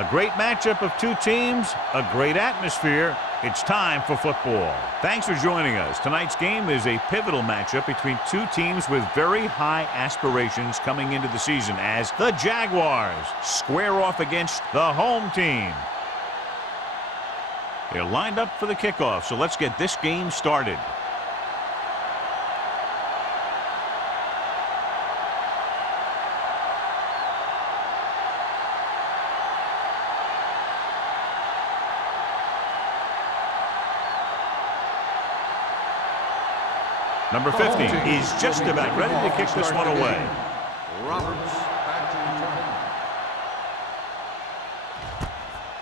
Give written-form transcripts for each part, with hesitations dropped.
A great matchup of two teams, a great atmosphere. It's time for football. Thanks for joining us. Tonight's game is a pivotal matchup between two teams with very high aspirations coming into the season as the Jaguars square off against the home team. They're lined up for the kickoff, so let's get this game started. Number 50 is just about ready to kick this one away. Roberts back to return.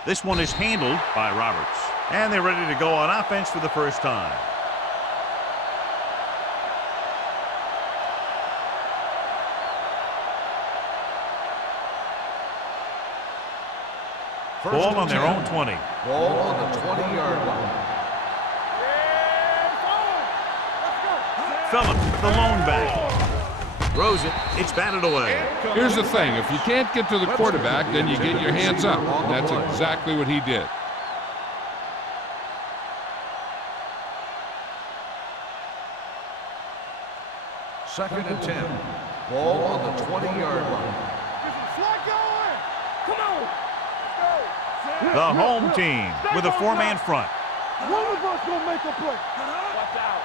This one is handled by Roberts. And they're ready to go on offense for the first time. Ball on their own 20. Ball on the 20-yard line. Phillip, the lone back. Throws it. It's batted away. Here's the thing. If you can't get to the quarterback, then you get your hands up. That's exactly what he did. Second and 10. Ball on the 20-yard line. The home team with a four-man front. One of us gonna make a play. Watch out.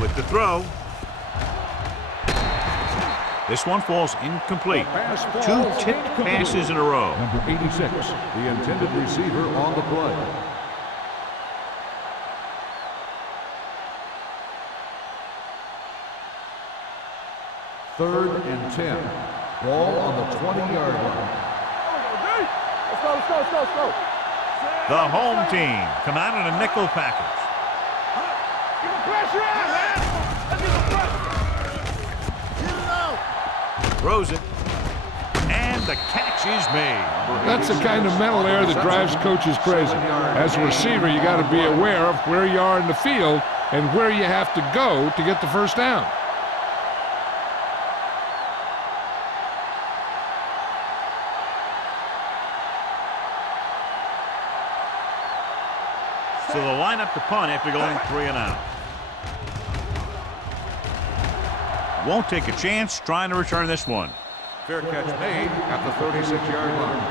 With the throw. This one falls incomplete. Two tipped passes in a row. Number 86, the intended receiver on the play. Third and 10. Ball on the 20-yard line. Let's go. The home team come out in a nickel package. Get the pressure out, man. Let's get the pressure. Get it out. Throws it. And the catch is made. That's the kind of mental error that drives coaches crazy. As a receiver, you got to be aware of where you are in the field and where you have to go to get the first down. So they'll line up to punt after going 3 and out. Won't take a chance trying to return this one. Fair catch made at the 36-yard line.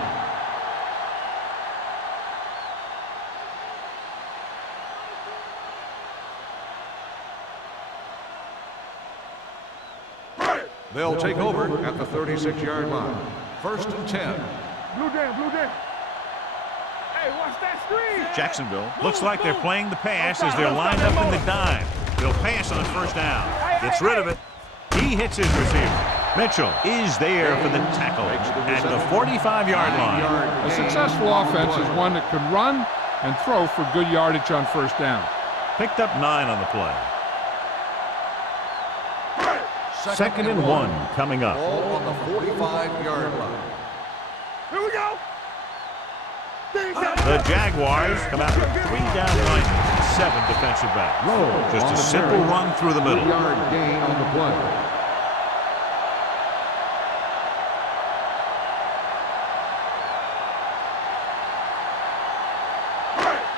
They'll take over at the 36-yard line. First and 10. Blue down. Hey, watch that screen. Jacksonville looks like they're playing the pass as they're lined up in the dime. They'll pass on first down. Gets rid of it. He hits his receiver. Mitchell is there for the tackle at the 45-yard line. A successful offense is one that can run and throw for good yardage on first down. Picked up 9 on the play. Second and 1 coming up. Ball on the 45-yard line. Here we go. The Jaguars come out with 3 down linemen, 7 defensive backs. Just a simple run through the middle. 3-yard gain on the play.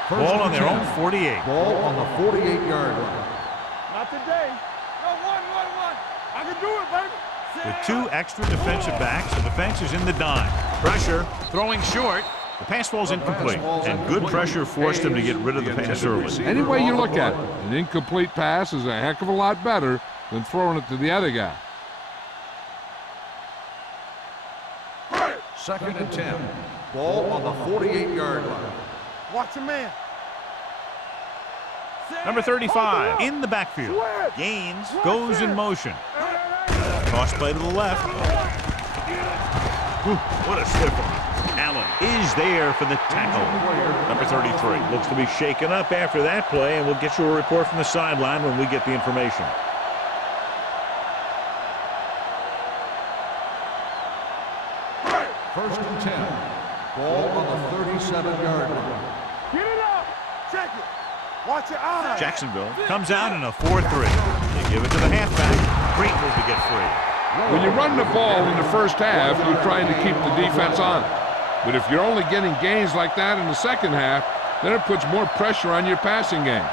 Ball on their own 48. Ball on the 48-yard line. Not today. No, one. I can do it, baby. With 2 extra defensive backs, the defense is in the dime. Pressure, throwing short. The pass falls incomplete, and good pressure forced him to get rid of the pass early. Any way you look at it, an incomplete pass is a heck of a lot better than throwing it to the other guy. Second and 10. Ball on the 48-yard line. Watch a man. Number 35 in the backfield. Gaines goes in motion. Toss play to the left. What a stiff one. Allen is there for the tackle. Number 33 looks to be shaken up after that play, and we'll get you a report from the sideline when we get the information. First and 10. Ball on the 37-yard line. Get it up. Check it. Watch your eyes. Jacksonville comes out in a 4-3. They give it to the halfback. Greenwood to get free. When you run the ball in the first half, you're trying to keep the defense honest. But if you're only getting gains like that in the second half, then it puts more pressure on your passing game.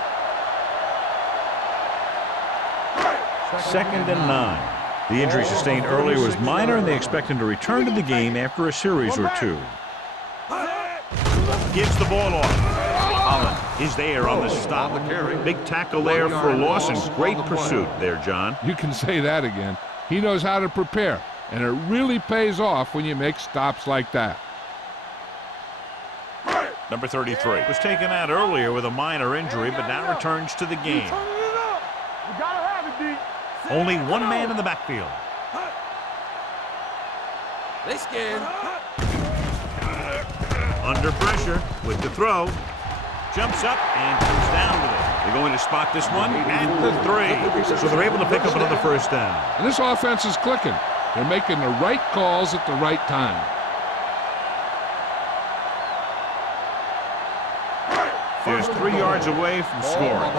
2nd and 9. The injury sustained earlier was minor, and they expect him to return to the game after a series or two. Gives the ball off. Holland is there on the stop. Big tackle there for a loss and great pursuit there, John. You can say that again. He knows how to prepare, and it really pays off when you make stops like that. Number 33 was taken out earlier with a minor injury, but now returns to the game. You gotta have it, D. Only one man in the backfield. They scared. Under pressure with the throw. Jumps up and comes down with it. They're going to spot this one at the 3. So they're able to pick up another first down. And this offense is clicking. They're making the right calls at the right time. There's 3 yards away from scoring.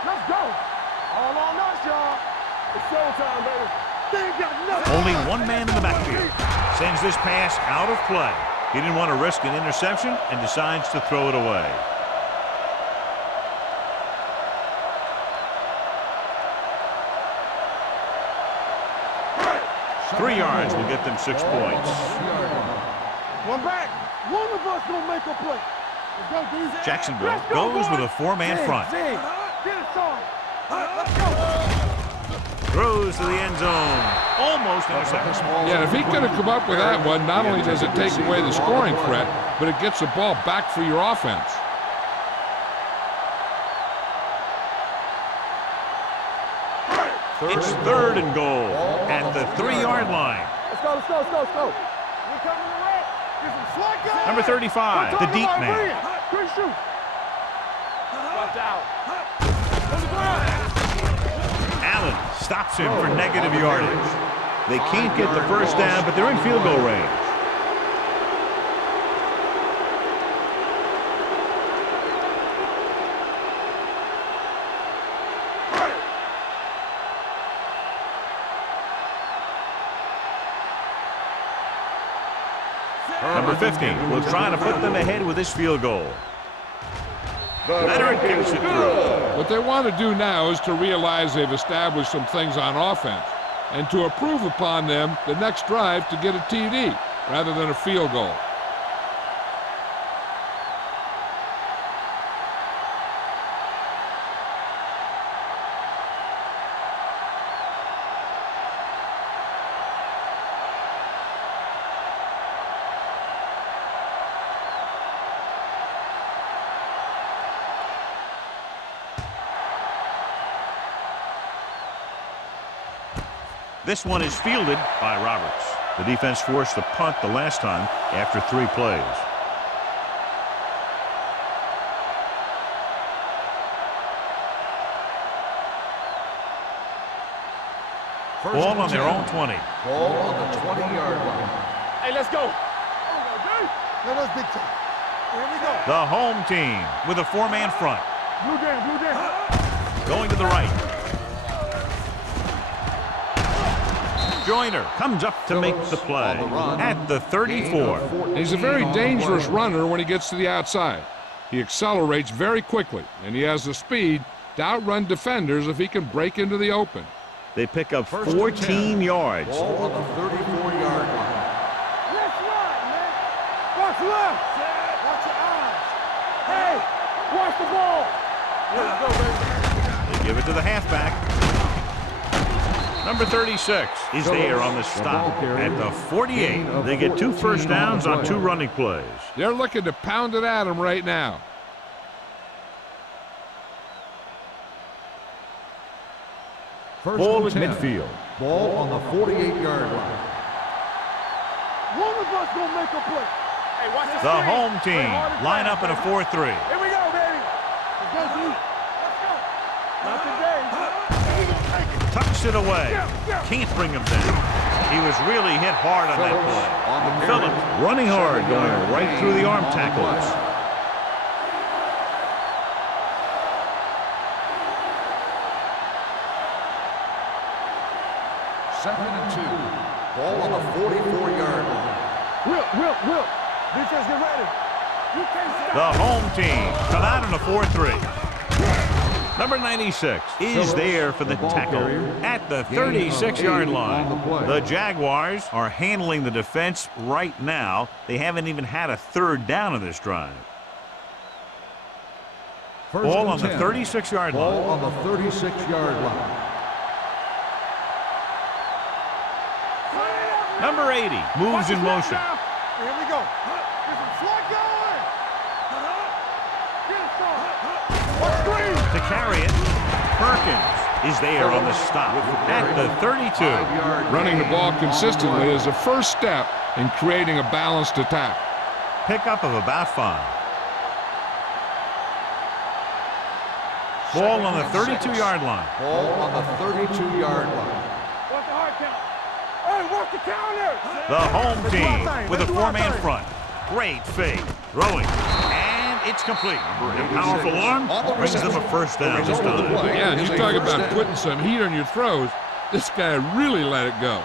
Let's go. All on us, y'all. It's showtime, baby. They ain't got nothing. Only one man in the backfield. Sends this pass out of play. He didn't want to risk an interception and decides to throw it away. Three yards will get them 6 points. One back. One of us gonna make a play. Let's go, D. Jacksonville goes with a 4-man front. Get it started. Let's go. Throws to the end zone. Almost intercepted. Yeah, if he could have come up with that one, not only does it take away the scoring threat, but it gets the ball back for your offense. It's 3rd and goal at the 3-yard line. Let's go, let's go, let's go, let's go. We're coming to red. Get some slack guys. Number 35, the deep man. Quick shoot. Watch out. On the ground. Allen stops him for negative yardage. They can't get the first down, but they're in field goal range. Number 15 will try to put them ahead with this field goal. Veteran kicks it through. What they want to do now is to realize they've established some things on offense and to improve upon them the next drive to get a TD rather than a field goal. This one is fielded by Roberts. The defense forced a punt the last time after 3 plays. Ball on their own 20. Ball on the 20-yard line. Hey, let's go. Let us big time. Here we go. The home team with a 4-man front. Blue down, blue down. Going to the right. Joyner comes up to make the play at the 34. He's a very dangerous runner when he gets to the outside. He accelerates very quickly, and he has the speed to outrun defenders if he can break into the open. They pick up 14 yards. Ball on the 34-yard line. Let's run, man. Watch left. Watch your eyes. Hey, watch the ball. Let's go, baby. They give it to the halfback. Number 36 is there on the stop at the 48. They get 2 first downs on 2 running plays. They're looking to pound it at him right now. Ball at midfield. Ball on the 48-yard line. One of us gonna make a play. Hey, watch The home team line up in a 4-3. Here we go, baby. Let's go, D. Let's go. Not today. Tucks it away. Can't bring him down. He was really hit hard on that play. Phillips running hard, going right through the arm tackles. Second and 2. Ball on the 44-yard line. Will. Defense, get ready. You can't stop. The home team come out in a 4-3. Number 96 is there for the tackle at the 36-yard line. The Jaguars are handling the defense right now. They haven't even had a third down of this drive. Ball on the 36-yard line. Ball on the 36-yard line. Number 80 moves in motion. Here we go. Get some slot going. Get it started. To carry it, Perkins is there on the stop at the 32. Running the ball consistently is the first step in creating a balanced attack. Pickup of about 5. Ball on the 32-yard line. Ball on the 32-yard line. Watch the hard count. Hey, watch the counter. The home team with a 4-man front. Great fake. Throwing. And it's complete. A powerful arm brings them a first down this time. Yeah, and you talk about putting some heat on your throws. This guy really let it go.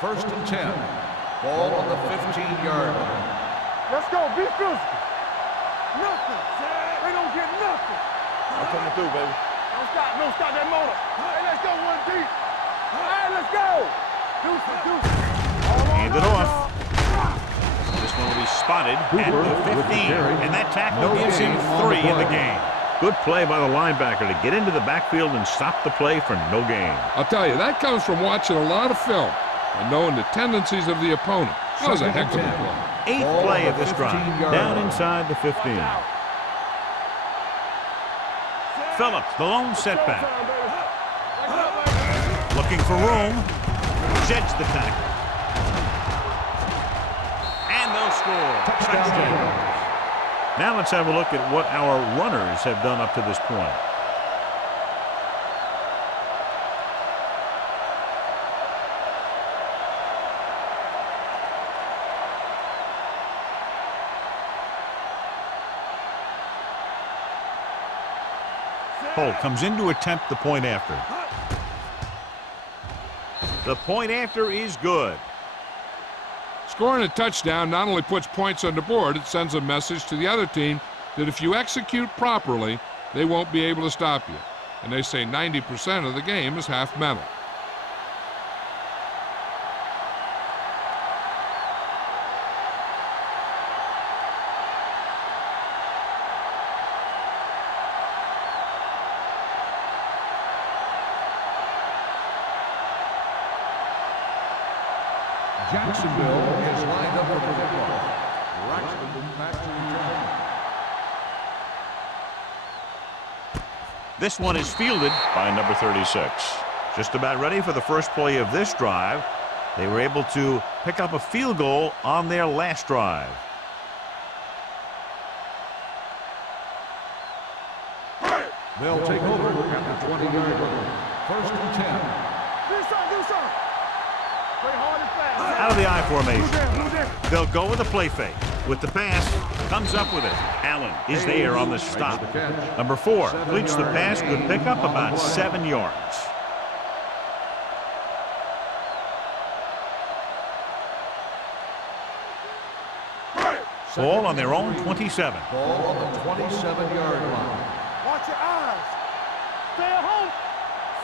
First and 10. Ball on the 15-yard line. Let's go. Be physical. Nothing. They don't get nothing. I'm coming through, baby. Don't stop that motor. Hey, let's go one deep. Hey, let's go. Deuce. Hand it off. This one will be spotted at the 15. And that tackle gives him 3 in the game. Good play by the linebacker to get into the backfield and stop the play for no gain. I'll tell you, that comes from watching a lot of film and knowing the tendencies of the opponent. That was a heck of a play. 8th play of this drive. Down inside the 15. Phillips, the lone setback. Looking for room. Sheds the tackle. And they'll score. Touchdown. Now let's have a look at what our runners have done up to this point. Holt comes in to attempt the point after. The point after is good. Scoring a touchdown not only puts points on the board, it sends a message to the other team that if you execute properly, they won't be able to stop you. And they say 90% of the game is half mental. Jacksonville is lined up for the kickoff. Braxton back to return. This one is fielded by number 36. Just about ready for the first play of this drive. They were able to pick up a field goal on their last drive. They'll take over at the 20-yard line. First and 10. Do something. Play hard and fast. Out of the I formation. They'll go with a play fake. With the pass, comes up with it. Allen is there on the stop. Number 4 completes the pass. Good pickup, about 7 yards. Ball on their own 27. Ball on the 27-yard line. Watch your eyes. Stay at home.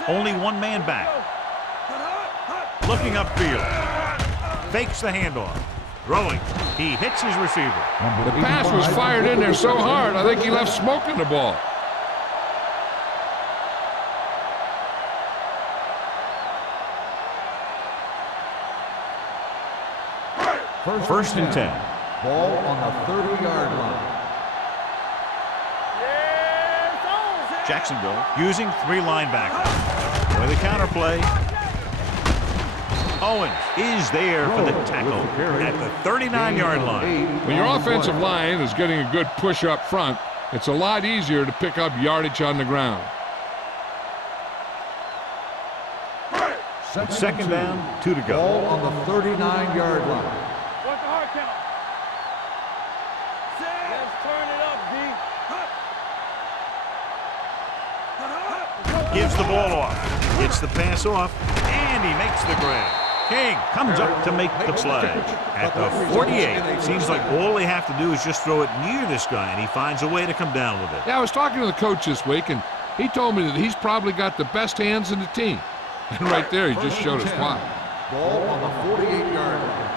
Only one man back. Looking upfield. Fakes the handoff. Throwing. He hits his receiver. The pass was fired in there so hard, I think he left smoke in the ball. First and 10. Ball on the 30-yard line. Jacksonville using 3 linebackers. For the counterplay. Owens is there for the tackle at the 39-yard line. When your offensive line is getting a good push up front, it's a lot easier to pick up yardage on the ground. Second down, 2 to go. Ball on the 39-yard line. What's the hard count? Let's turn it up, D. gives the ball off. Gets the pass off, and he makes the grab. King comes up to make the play. At the 48, it seems like all they have to do is just throw it near this guy, and he finds a way to come down with it. Yeah, I was talking to the coach this week, and he told me that he's probably got the best hands in the team. And right there, he just showed us why. Ball on the 48-yard line.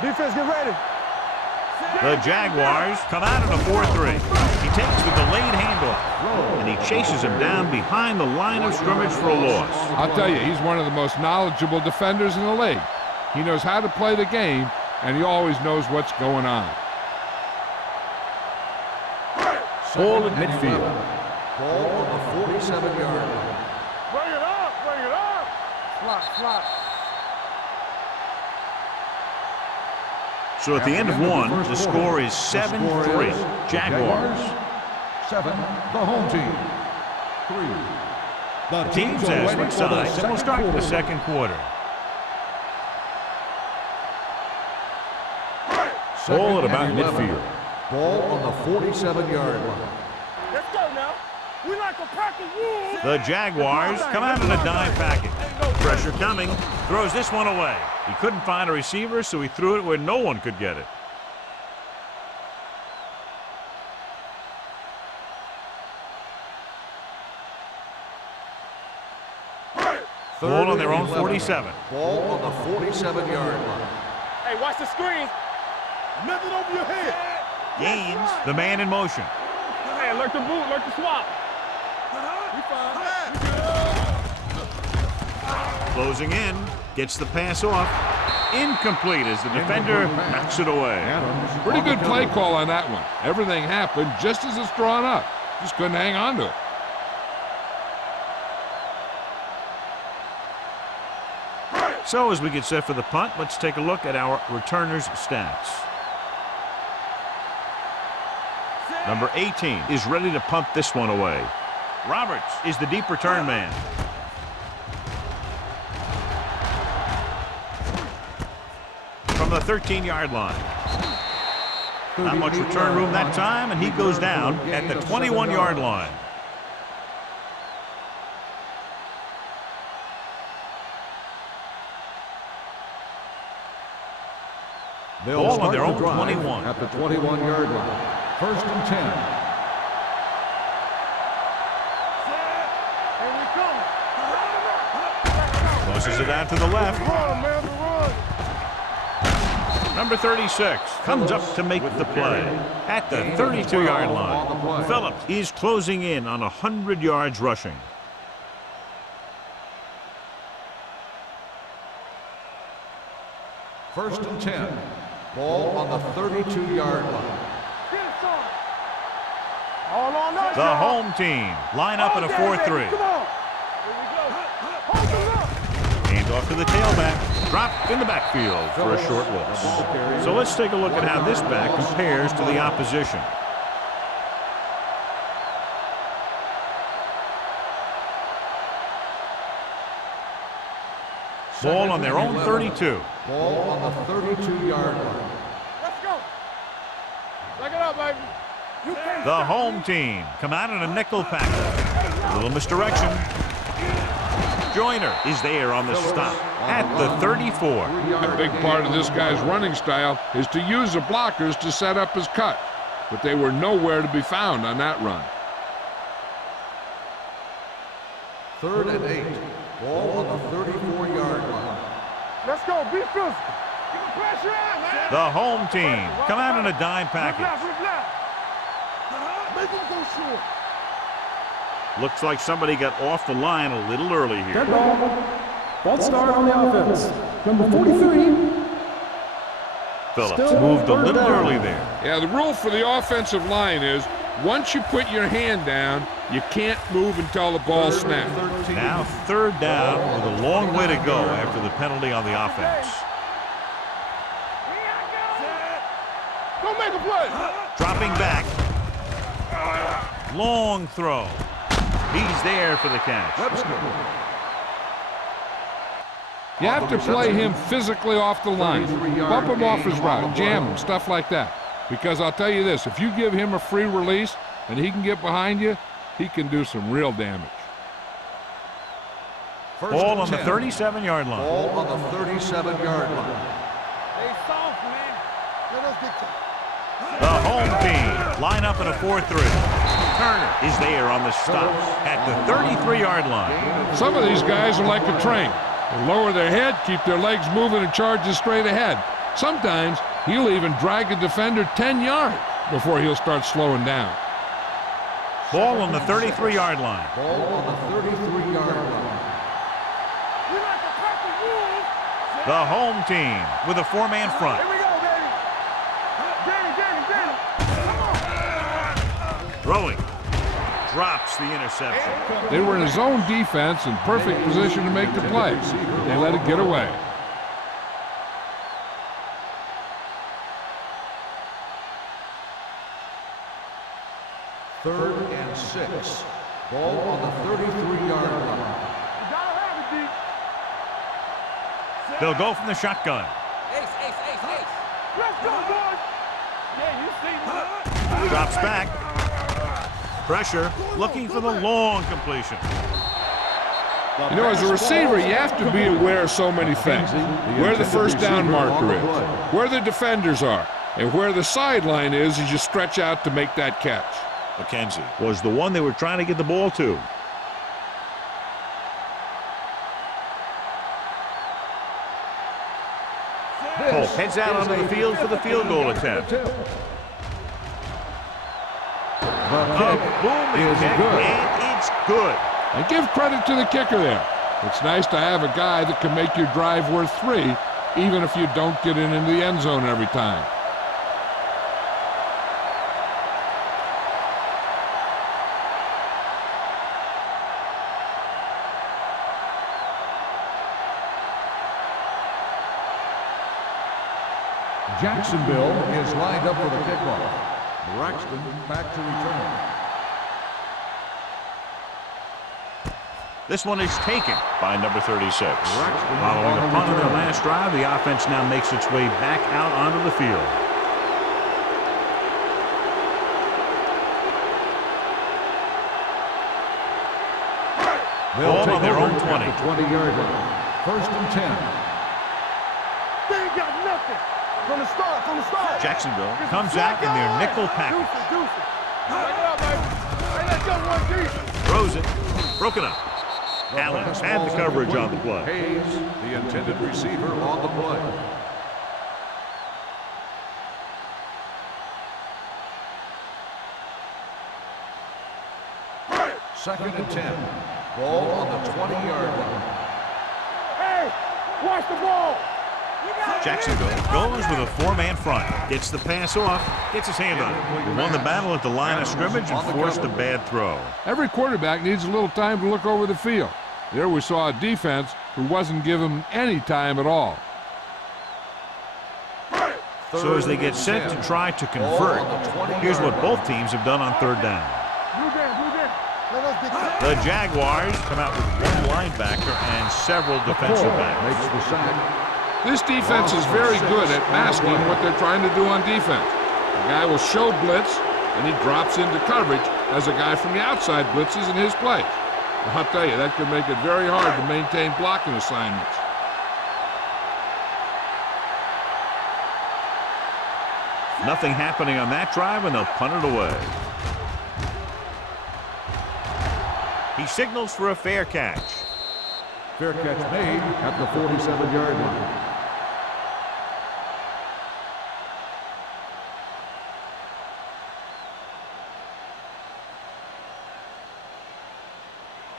Defense, get ready. The Jaguars come out in a 4-3. He takes the delayed handoff, and he chases him down behind the line of scrimmage for a loss. I'll tell you, he's one of the most knowledgeable defenders in the league. He knows how to play the game, and he always knows what's going on. Ball at midfield. Ball on the 47-yard line. Bring it up, bring it up. Slot. So at the end of one, the score is 7-3. Jaguars. 7, the home team. 3. The teams as switch sides, and we'll start the second quarter. Ball at about midfield. Ball on the 47-yard line. Let's go now. We like a pack of wolves. The Jaguars come out in a dime package. Pressure coming, throws this one away. He couldn't find a receiver, so he threw it where no one could get it. Ball on their own 47. Ball on the 47-yard line. Hey, watch the screen. Nothing over your head. Gains the man in motion. Hey, alert the boot, alert the swap. We fine. Closing in, gets the pass off. Incomplete as the defender knocks it away. Pretty good play call on that one. Everything happened just as it's drawn up. Just couldn't hang on to it. So as we get set for the punt, let's take a look at our returners' stats. Number 18 is ready to punt this one away. Roberts is the deep return man. From the 13-yard line. Not much return room that time, and he goes down at the 21-yard line. Ball on their own 21. At the 21-yard line. 1st and 10. Closes it out to the left. Number 36 comes up to make the play at the 32-yard line. Phillips is closing in on 100 yards rushing. First and 10. Ball on the 32-yard line. The home team line up in a 4-3. Hand off to the tailback. Dropped in the backfield for a short loss. So let's take a look at how this back compares to the opposition. Ball on their own 32. Ball on the 32-yard line. Let's go. Back it up, baby. The home team come out in a nickel package. A little misdirection. Joyner is there on the stop at the 34. A big part of this guy's running style is to use the blockers to set up his cut, but they were nowhere to be found on that run. 3rd and 8. Ball on the 34-yard line. Let's go. Be physical. Keep the pressure on, man. The home team come out in a dime package. Make him go short. Looks like somebody got off the line a little early here. Dead ball. False start on the offense. Number 43. Phillips moved a little early there. Yeah, the rule for the offensive line is once you put your hand down, you can't move until the ball snaps. Now 3rd down with a long way to go after the penalty on the offense. Go make a play. Dropping back. Long throw. He's there for the catch. You have to play him physically off the line. Bump him off his route, jam him, stuff like that. Because I'll tell you this, if you give him a free release and he can get behind you, he can do some real damage. Ball on the 37-yard line. Ball on the 37-yard line. Hey, soft, man. Let us get to The home team line up in a 4-3. Turner is there on the stop at the 33-yard line. Some of these guys are like a train. They lower their head, keep their legs moving, and charges straight ahead. Sometimes he'll even drag a defender 10 yards before he'll start slowing down. Ball on the 33-yard line. Ball on the 33-yard line. We like to cut the rules. The home team with a 4-man front. Here we go, baby. Danny. Come on. Throwing. Drops the interception. They were in his own defense in perfect position to make the play. They let it get away. Third and 6. Ball on the 33-yard line. You gotta have it, D. They'll go from the shotgun. Ace. Let's go, boys. Yeah, you see me. Drops back. Pressure, looking for the long completion. You know, as a receiver, you have to be aware of so many things. Where the first down marker is, where the defenders are, and where the sideline is as you stretch out to make that catch. McKenzie was the one they were trying to get the ball to. Polk heads out onto the field for the field goal attempt. A booming kick, and it's good. And give credit to the kicker there. It's nice to have a guy that can make your drive worth 3, even if you don't get into the end zone every time. Jacksonville is lined up for the kickoff. Braxton back to return. This one is taken by number 36. Braxton Following on the the punt of their return. last drive, the offense now makes its way back out onto the field. They'll Ball take on their over own 20. at the 20-yard line. First and 10. They ain't got nothing. From the start. Jacksonville comes out in their nickel package. Deuce it. Break it up, baby. Hey, let's go, one deep. Throws it. Broken up. Allen had the coverage on the play. Hayes, the intended receiver, on the play. Second and 10. Ball on the 20-yard line. Hey, watch the ball. Jacksonville goes with a 4-man front. Gets the pass off. Gets his hand on it. He won the battle at the line of scrimmage and forced a bad throw. Every quarterback needs a little time to look over the field. There we saw a defense who wasn't given any time at all. So as they get set to try to convert, here's what both teams have done on third down. Blue down. Let us get to The Jaguars come out with one linebacker and several defensive backs. Makes the sack. This defense is very good at masking what they're trying to do on defense. The guy will show blitz, and he drops into coverage as a guy from the outside blitzes in his place. I'll tell you, that could make it very hard to maintain blocking assignments. Nothing happening on that drive, and they'll punt it away. He signals for a fair catch. Fair catch made at the 47-yard line.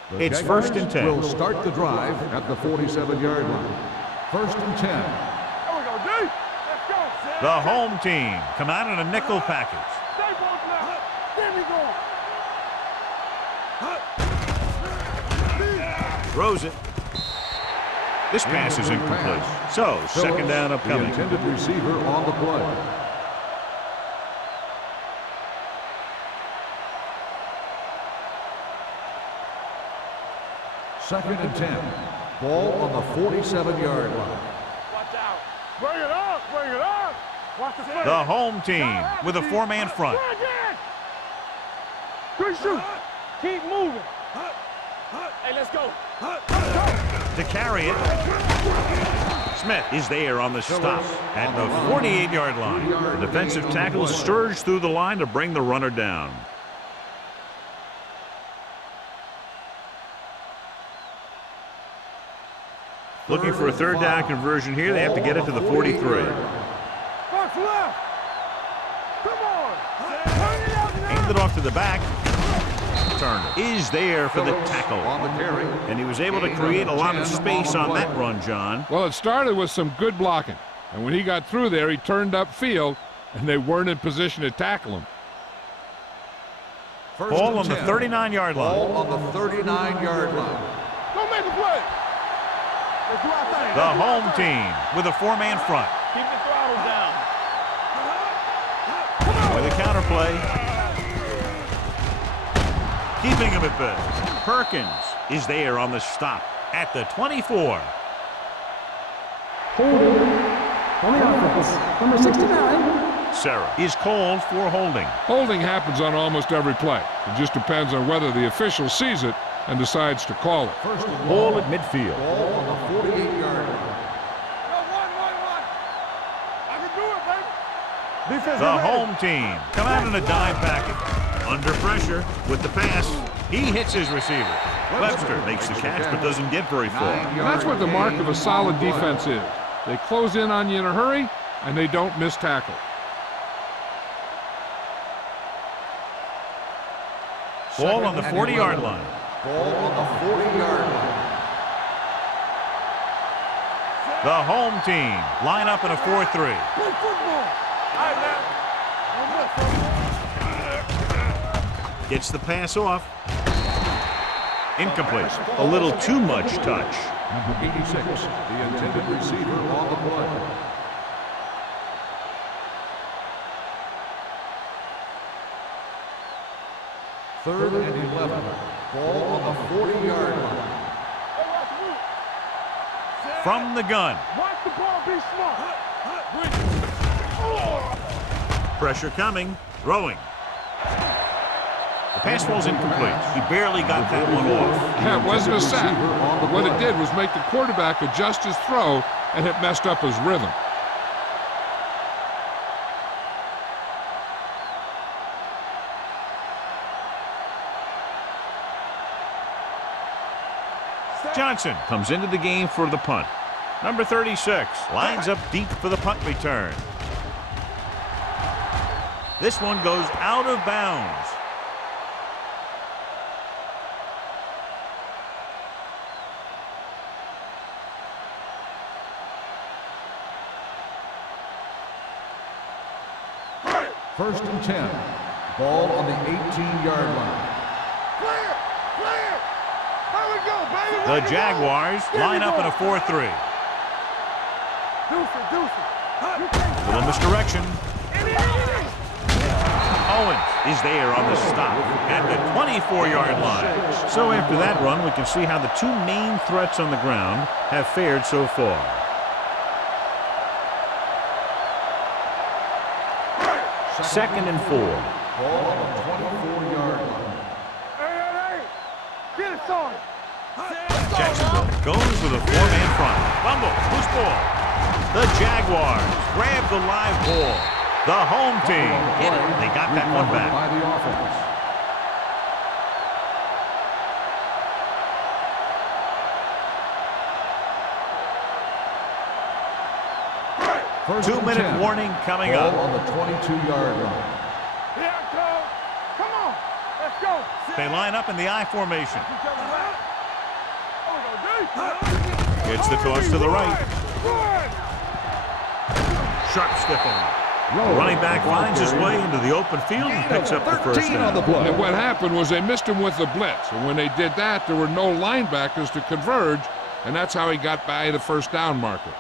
The It's Jaguars 1st and 10. will start the drive at the 47-yard line. 1st and 10. There we go, D. Let's go. The home team come out in a nickel package. Stay both now. There we go. Throws it. This pass is incomplete. So, second down The upcoming. intended receiver on the play. Second and 10. Ball on the 47-yard line. Watch out. Bring it up. Watch the play. The home team with a 4-man front. Try again. Good shoot. Keep moving. Hey, let's go. To carry it. Smith is there on the stop at the 48-yard line. The defensive tackle surged through the line to bring the runner down. Looking for a third down conversion here. They have to get it to the 43. Fox left. Come on. Turn it out now. Aimed it off to the back. Turner is there for the tackle. On the carry. And he was able to create a lot of space on that run, John. Well, it started with some good blocking. And when he got through there, he turned upfield, and they weren't in position to tackle him. Ball on the 39-yard line. Ball on the 39-yard line. Don't make a play. Let's do our thing. The home team with a four-man front. Keep the throttle down. With a counterplay. Keeping him at bay. Perkins is there on the stop at the 24. Holding on the offense. Number 69. Sarah is called for holding. Holding happens on almost every play. It just depends on whether the official sees it and decides to call it. First and Ball long. at midfield. Ball on the 48-yard line. Go, one. I can do it, baby. Defense The home team come out in a dime package. Under pressure with the pass. He hits his receiver. Webster makes the catch but doesn't get very far. And that's what the mark of a solid defense is. They close in on you in a hurry, and they don't miss tackle. Ball on the 40-yard line. Ball on the 40-yard line. The home team line up in a 4-3. Play football. All right, now. Gets the pass off. Incomplete. A little too much touch. Number 86, the intended receiver on the play. Third and 11. Ball on the 40-yard line. From the gun. Watch the ball, be smart. Pressure coming. Throwing. The pass falls incomplete. He barely got that one off. Yeah, it wasn't a sack. What it did was make the quarterback adjust his throw, and it messed up his rhythm. Johnson comes into the game for the punt. Number 36 lines up deep for the punt return. This one goes out of bounds. First and 10. Ball on the 18-yard line. Clear. Here we go, baby. The Jaguars line up in a 4-3. Deuce it. Little misdirection. Owens is there on the stop at the 24-yard line. So after that run, we can see how the two main threats on the ground have fared so far. Second and 4. Ball on the 24-yard line. Hey. Get it, son. Jacksonville goes with a four-man front. Fumble, loose ball. The Jaguars grab the live ball. The home team hit it. They got that one back. By the offense. First and 2-minute 10. warning coming Ball up. on the 22-yard line. Here I come. Come on. Let's go. They line up in the I formation. Gets Gets the toss to the right. Sharp stiff on. The running back finds his way into the open field and picks up the first 13 on the down. play. And what happened was they missed him with the blitz. And when they did that, there were no linebackers to converge, and that's how he got by the first down marker.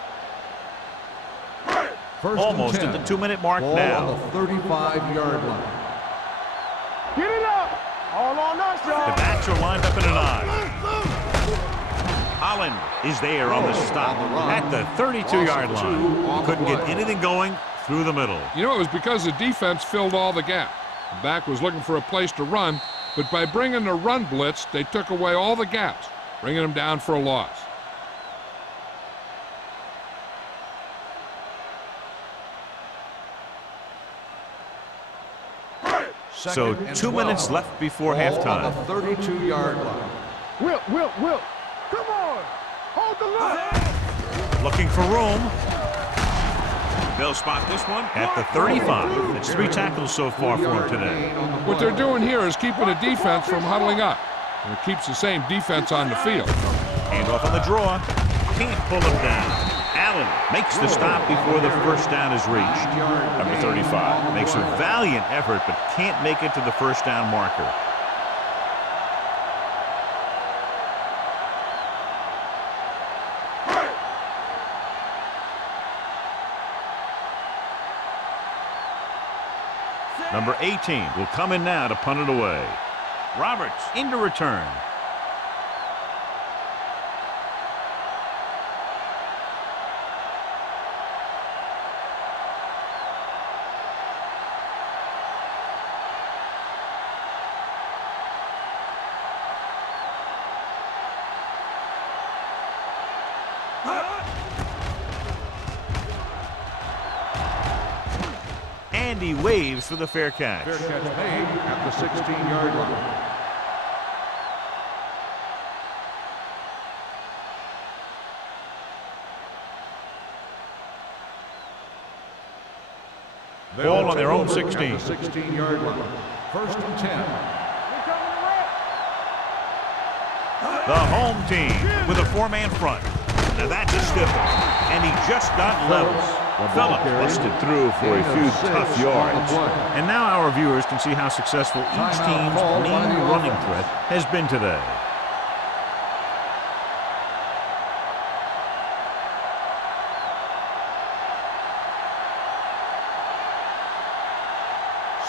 First Almost and at 10. the 2-minute mark Ball now. on the 35-yard line. Get it up. All on us, The y'all. backs are lined up in an I. Holland is there on the stop at the 32-yard line. He couldn't get anything going through the middle. You know, it was because the defense filled all the gap. The back was looking for a place to run, But by bringing the run blitz, they took away all the gaps, bringing them down for a loss. So 2 minutes left before halftime. On the 32-yard line. Will. Come on. Hold the line. Looking for room. They'll spot this one at the 35. That's 3 tackles so far for him today. What they're doing here is keeping the defense from huddling up. And it keeps the same defense on the field. Hand off on the draw. Can't pull him down. Allen makes the stop before the first down is reached. Number 35 makes a valiant effort but can't make it to the first down marker. Number 18 will come in now to punt it away. Roberts into return. And he waves for the fair catch. Fair catch made at the 16-yard line. Ball on their own 16. At the 16-yard line. First and 10. The home team with a 4-man front. Now that's a stiff one. And he just got levels. Phillips busted through for a few tough yards. And now our viewers can see how successful each team's main running threat has been today.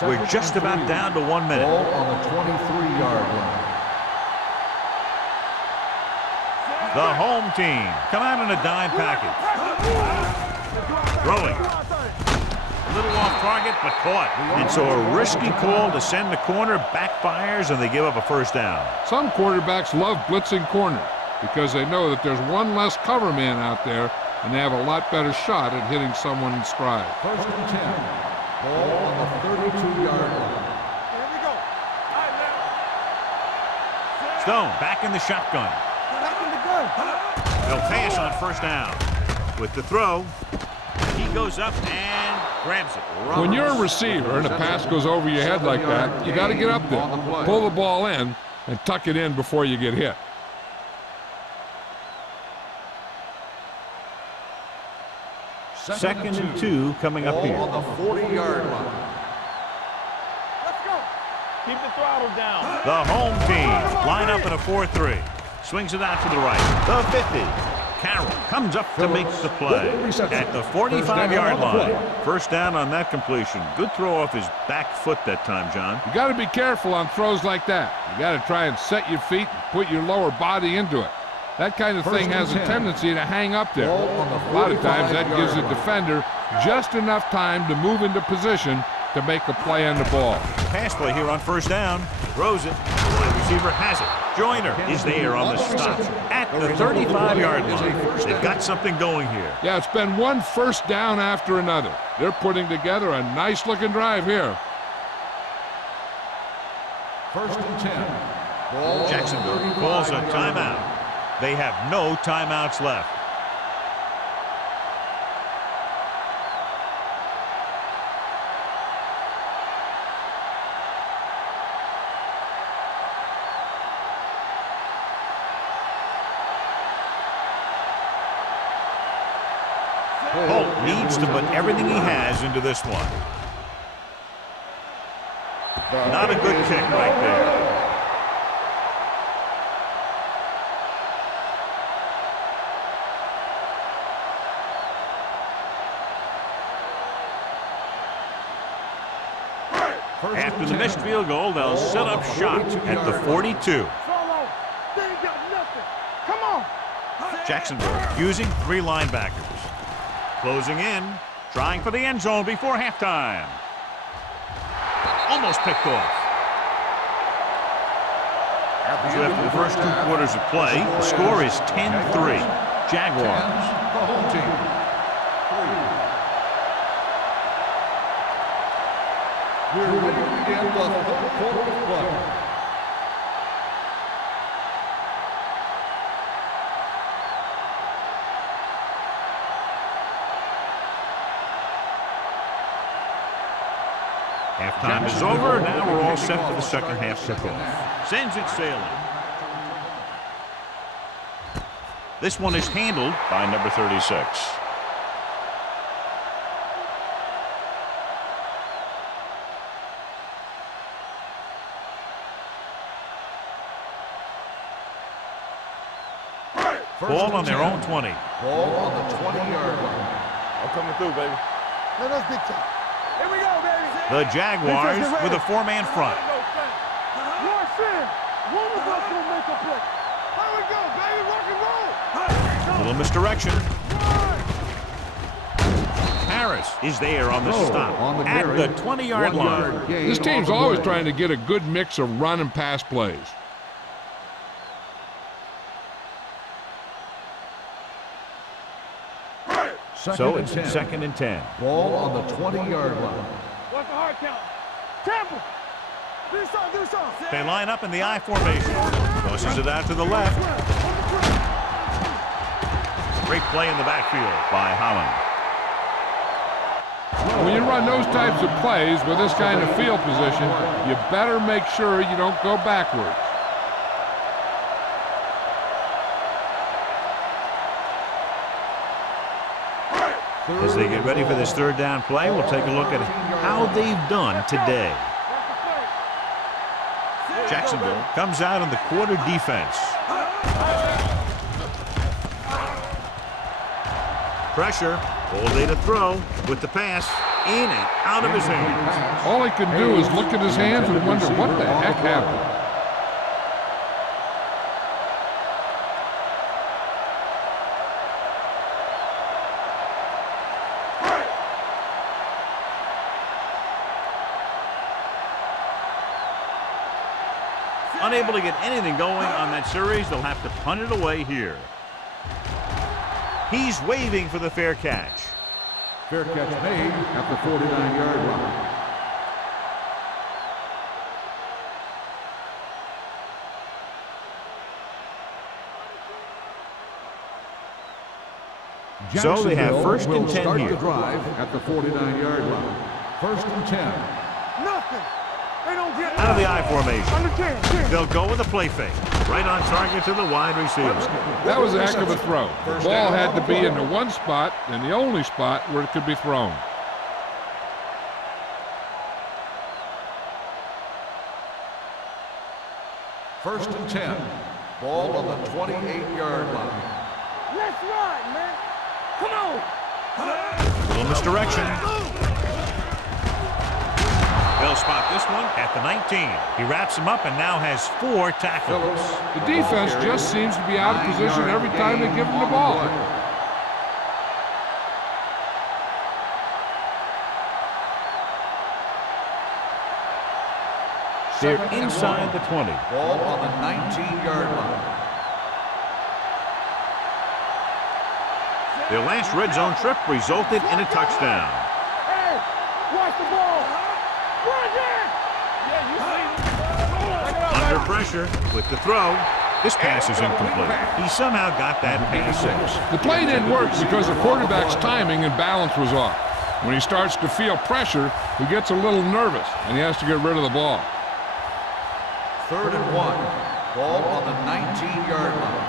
We're just about down to 1 minute. Ball on the 23-yard line. The home team come out in a dime package. Throwing. A little off target, but caught. And so a risky call to send the corner backfires, and they give up a first down. Some quarterbacks love blitzing corners because they know that there's one less cover man out there, and they have a lot better shot at hitting someone in stride. First and 10. Ball on the 32-yard line. Here we go. All right, man. Stone back in the shotgun. Back in the gun. They'll pass on first down. With the throw, he goes up and grabs it. When you're a receiver and a pass goes over your head like that, you got to get up there, pull the ball in, and tuck it in before you get hit. Second and 2 coming up here. On the 40-yard line. Let's go. Keep the throttle down. The home team line up in a 4-3. Swings it out to the right. The 50. Carroll comes up to make the play at the 45-yard line. First down on that completion. Good throw off his back foot that time, John. You got to be careful on throws like that. You got to try and set your feet and put your lower body into it. That kind of thing has a tendency to hang up there. A lot of times that gives the defender just enough time to move into position to make a play on the ball. Pass play here on first down. Throws it. The wide receiver has it. Joyner is there on the stop at the 35-yard line. They've got something going here. Yeah, it's been one first down after another. They're putting together a nice-looking drive here. First and 10. Jacksonville calls a timeout. They have no timeouts left. Holt needs to put everything he has into this one. Not a good kick right there. After the missed field goal, they'll set up shop at the 42. Solo. They ain't got nothing. Come on. Jacksonville using 3 linebackers. Closing in, trying for the end zone before halftime. Almost picked off. So after the first 2 quarters of play, the score is 10-3. Jaguars. The home team. 3. We're ready to begin the third quarter of play. Halftime is over. Now we're all set for the second half kickoff. Sends it sailing. This one is handled by number 36. Ball on their own 20. Ball on the 20-yard line. I'm coming through, baby. Man, that's big time. Here we go, baby. The Jaguars with a 4-man front. Watch in. One of us will make a play. Here we go, baby. Rock and roll. Little misdirection. Harris is there on the stop on the at carry. the 20-yard line. This team's always trying to get a good mix of run and pass plays. So it's 2nd and 10. Ball on the 20-yard line. What's the hard count? Temple. Do something. They line up in the I formation. Tosses it out to the left. Great play in the backfield by Holland. When you run those types of plays with this kind of field position, you better make sure you don't go backwards. As they get ready for this third down play, we'll take a look at how they've done today. Jacksonville comes out in the quarter defense. Pressure. All day to throw with the pass in and out of his hands. All he can do is look at his hands and wonder what the heck happened. Unable to get anything going on that series, they'll have to punt it away here. He's waving for the fair catch. Fair catch made at the 49-yard line. So they have 1st and 10 start here. the drive at the 49-yard line. 1st and 10. Nothing. They don't get Out of the I formation. Under 10. They'll go with a play fake. Right on target to the wide receiver. That was a heck of a throw. The ball had to be in the one spot and the only spot where it could be thrown. First and 10. Ball on the 28-yard line. Let's ride, man. Come on. Little misdirection. They'll spot this one at the 19. He wraps him up and now has 4 tackles. The defense just seems to be out of position every time they give him the ball. They're inside the 20. Ball on the 19-yard line. Their last red zone trip resulted in a touchdown. Hey, watch the ball. Run it. Yeah, you see. Under pressure with the throw. This pass is incomplete. He somehow got that pass in. The play didn't work because the quarterback's timing and balance was off. When he starts to feel pressure, he gets a little nervous, and he has to get rid of the ball. 3rd and 1. Ball on the 19-yard line.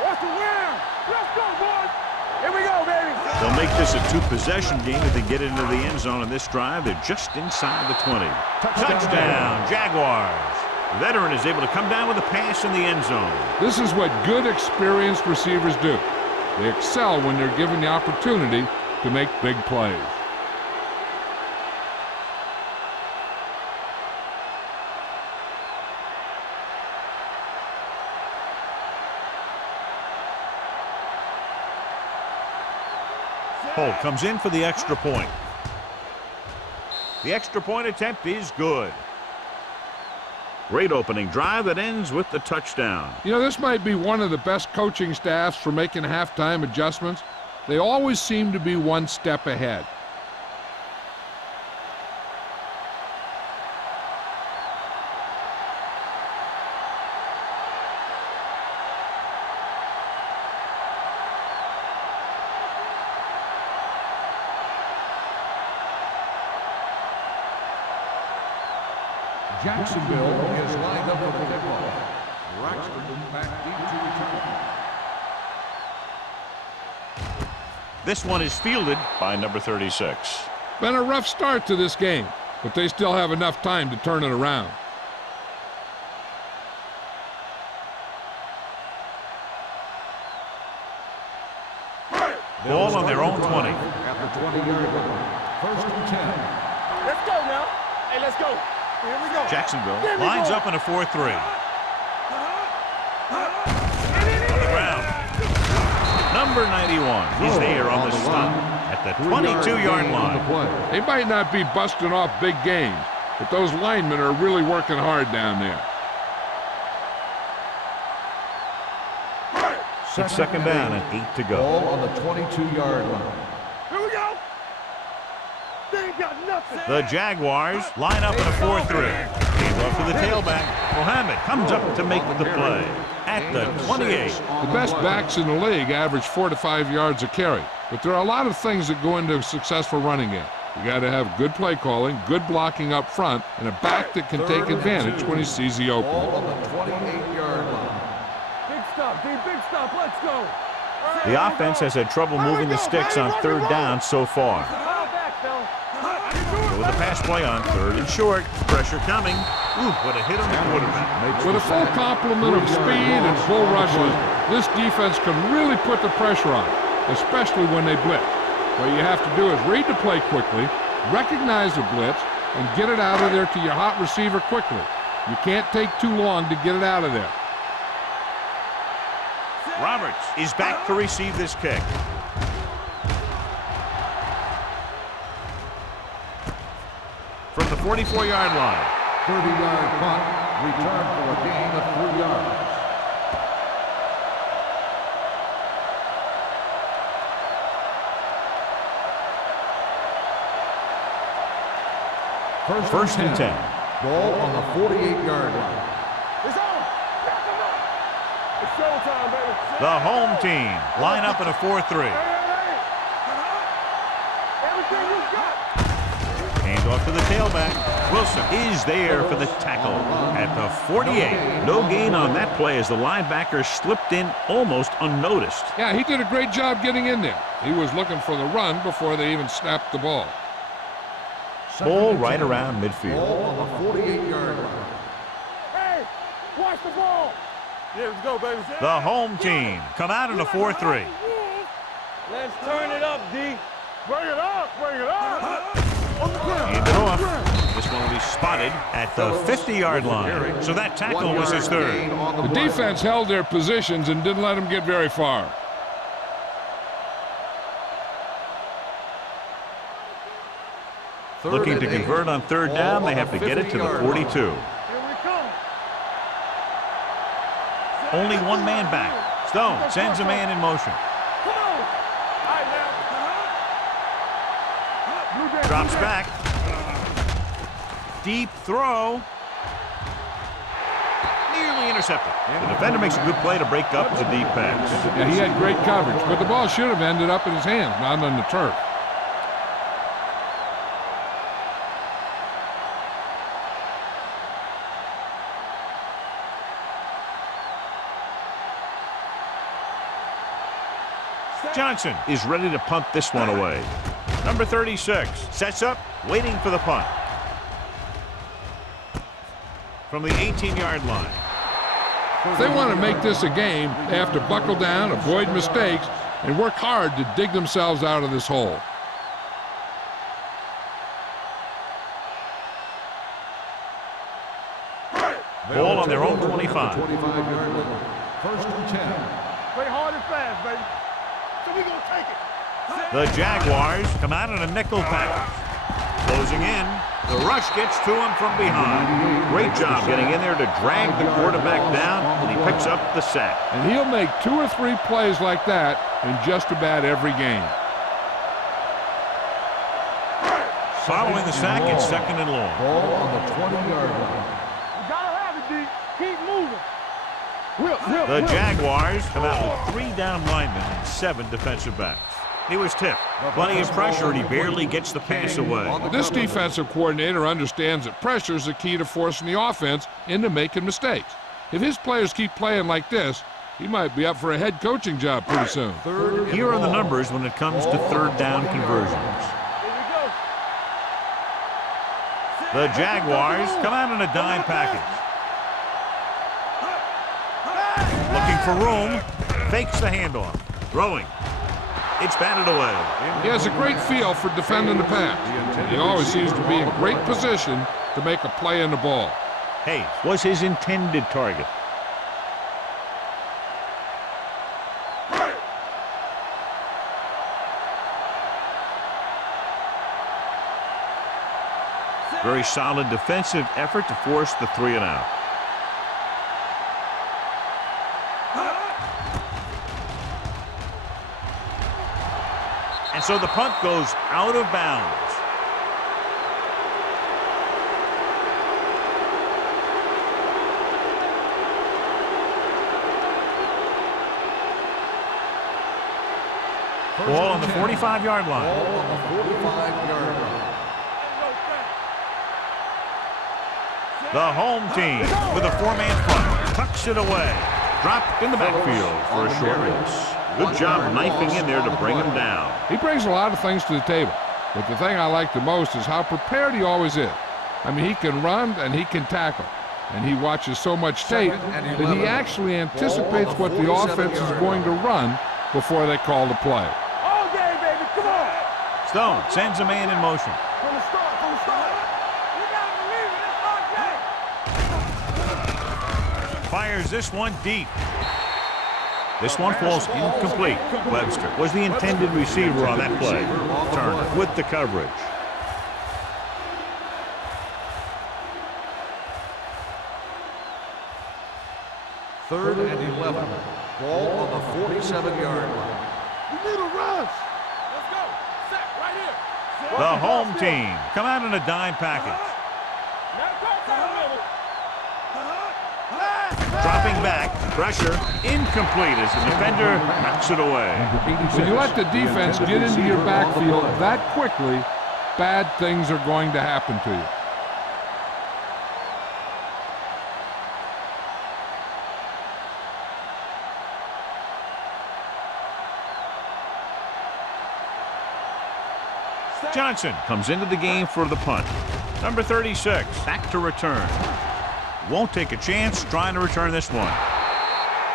Watch the win. Let's go, boys. Here we go, baby. They'll make this a 2-possession game if they get into the end zone on this drive. They're just inside the 20. Touchdown, Jaguars. The veteran is able to come down with a pass in the end zone. This is what good, experienced receivers do. They excel when they're given the opportunity to make big plays. Holt comes in for the extra point. The extra point attempt is good. Great opening drive that ends with the touchdown. You know, this might be one of the best coaching staffs for making halftime adjustments. They always seem to be one step ahead. Jacksonville is lined up for the kickoff. Braxton back deep to return. This one is fielded by number 36. Been a rough start to this game, but they still have enough time to turn it around. Ball on their own 20. At the 20-yard line. 1st and 10. Let's go now. Hey, let's go. Here we go. Jacksonville There we lines go. up in a 4-3. On the ground. Number 91. He's there on the stop at the 22-yard line. They might not be busting off big games, but those linemen are really working hard down there. It's second down and 8 to go. Ball on the 22-yard line. Here we go. They ain't got nothing. The Jaguars line up in a 4-3. Gave up to the tailback. Mohammed comes up to make the play at the 28. The best backs in the league average 4 to 5 yards a carry, but there are a lot of things that go into a successful running game. You got to have good play calling, good blocking up front, and a back that can take advantage when he sees the opening. Ball on the 28-yard line. Big stop, D. Big stop. Let's go. The offense has had trouble moving the sticks on 3rd down so far. Fall back, fella. Go with the pass play on 3rd and short. Pressure coming. Ooh, what a hit on the quarterback. With a full complement of speed and full rushes, this defense can really put the pressure on, especially when they blitz. What you have to do is read the play quickly, recognize the blitz, and get it out of there to your hot receiver quickly. You can't take too long to get it out of there. Roberts is back to receive this kick. From the 44-yard line. 30-yard punt. Return for a gain of 3 yards. First and 10. Ball on the 48-yard line. It's on. Back him up. It's showtime, baby. The home team line up in a 4-3. Everything you got. Hand off to the tailback. Wilson is there for the tackle at the 48. No gain on that play as the linebacker slipped in almost unnoticed. Yeah, he did a great job getting in there. He was looking for the run before they even snapped the ball. Ball right around midfield. Ball on the 48-yard line. Hey, watch the ball. Yeah, let's go, baby. The home team come out in a 4-3. Let's turn it up, D. Bring it up. Bring it up. Hand it off. This one will be spotted at the 50-yard line. So that tackle was his 3rd. The defense held their positions and didn't let them get very far. Looking to convert on 3rd down, they have to get it to the 42. Here we come. Only one man back. Stone sends a man in motion. Come on. All right, now. Drops back. Deep throw. Nearly intercepted. The defender makes a good play to break up the deep pass. Yeah, he had great coverage, but the ball should have ended up in his hands, not on the turf. Johnson is ready to punt this one away. Number 36 sets up, waiting for the punt. From the 18-yard line. If they want to make this a game, they have to buckle down, avoid mistakes, and work hard to dig themselves out of this hole. Ball on their own 25. 25-yard line. 1st and 10. Play hard and fast, baby. So we gonna take it. The Jaguars come out in a nickel package. Closing in. The rush gets to him from behind. Great job getting in there to drag the quarterback down, and he picks up the sack. And he'll make 2 or 3 plays like that in just about every game. Following the sack, it's 2nd and long. Ball on the 20-yard line. You gotta have it, D. Keep moving. The Jaguars come out with 3 down linemen and 7 defensive backs. He was tipped. Plenty of pressure, and he barely gets the pass away. This defensive coordinator understands that pressure is the key to forcing the offense into making mistakes. If his players keep playing like this, he might be up for a head coaching job pretty soon. Here are the numbers when it comes to 3rd down conversions. The Jaguars come out in a dime package. Looking for room, fakes the handoff. Throwing. It's batted away. He has a great feel for defending the pass. He always seems to be in great position to make a play in the ball. Hayes was his intended target. Very solid defensive effort to force the 3 and out. And so the punt goes out of bounds. Ball on the 45-yard line. Ball on the 45-yard line. The home team with a 4-man front tucks it away. Dropped in the backfield for a short loss. Good job knifing in there to bring him down. He brings a lot of things to the table, but the thing I like the most is how prepared he always is. I mean, he can run and he can tackle, and he watches so much tape that he actually anticipates what the offense is going to run before they call the play. All day, baby, come on. Stone sends a man in motion. From the start, from the start. You gotta believe it, it's all day. Fires this one deep. This one falls incomplete. Webster was the intended receiver on that play. Turner with the coverage. Third and 11. Ball on the 47-yard line. You need a rush. Let's go. Set right here. The home team come out in a dime package. Dropping back, pressure, incomplete as the defender knocks it away. When you let the defense get into your backfield that quickly, bad things are going to happen to you. Johnson comes into the game for the punt. Number 36, back to return. Won't take a chance trying to return this one.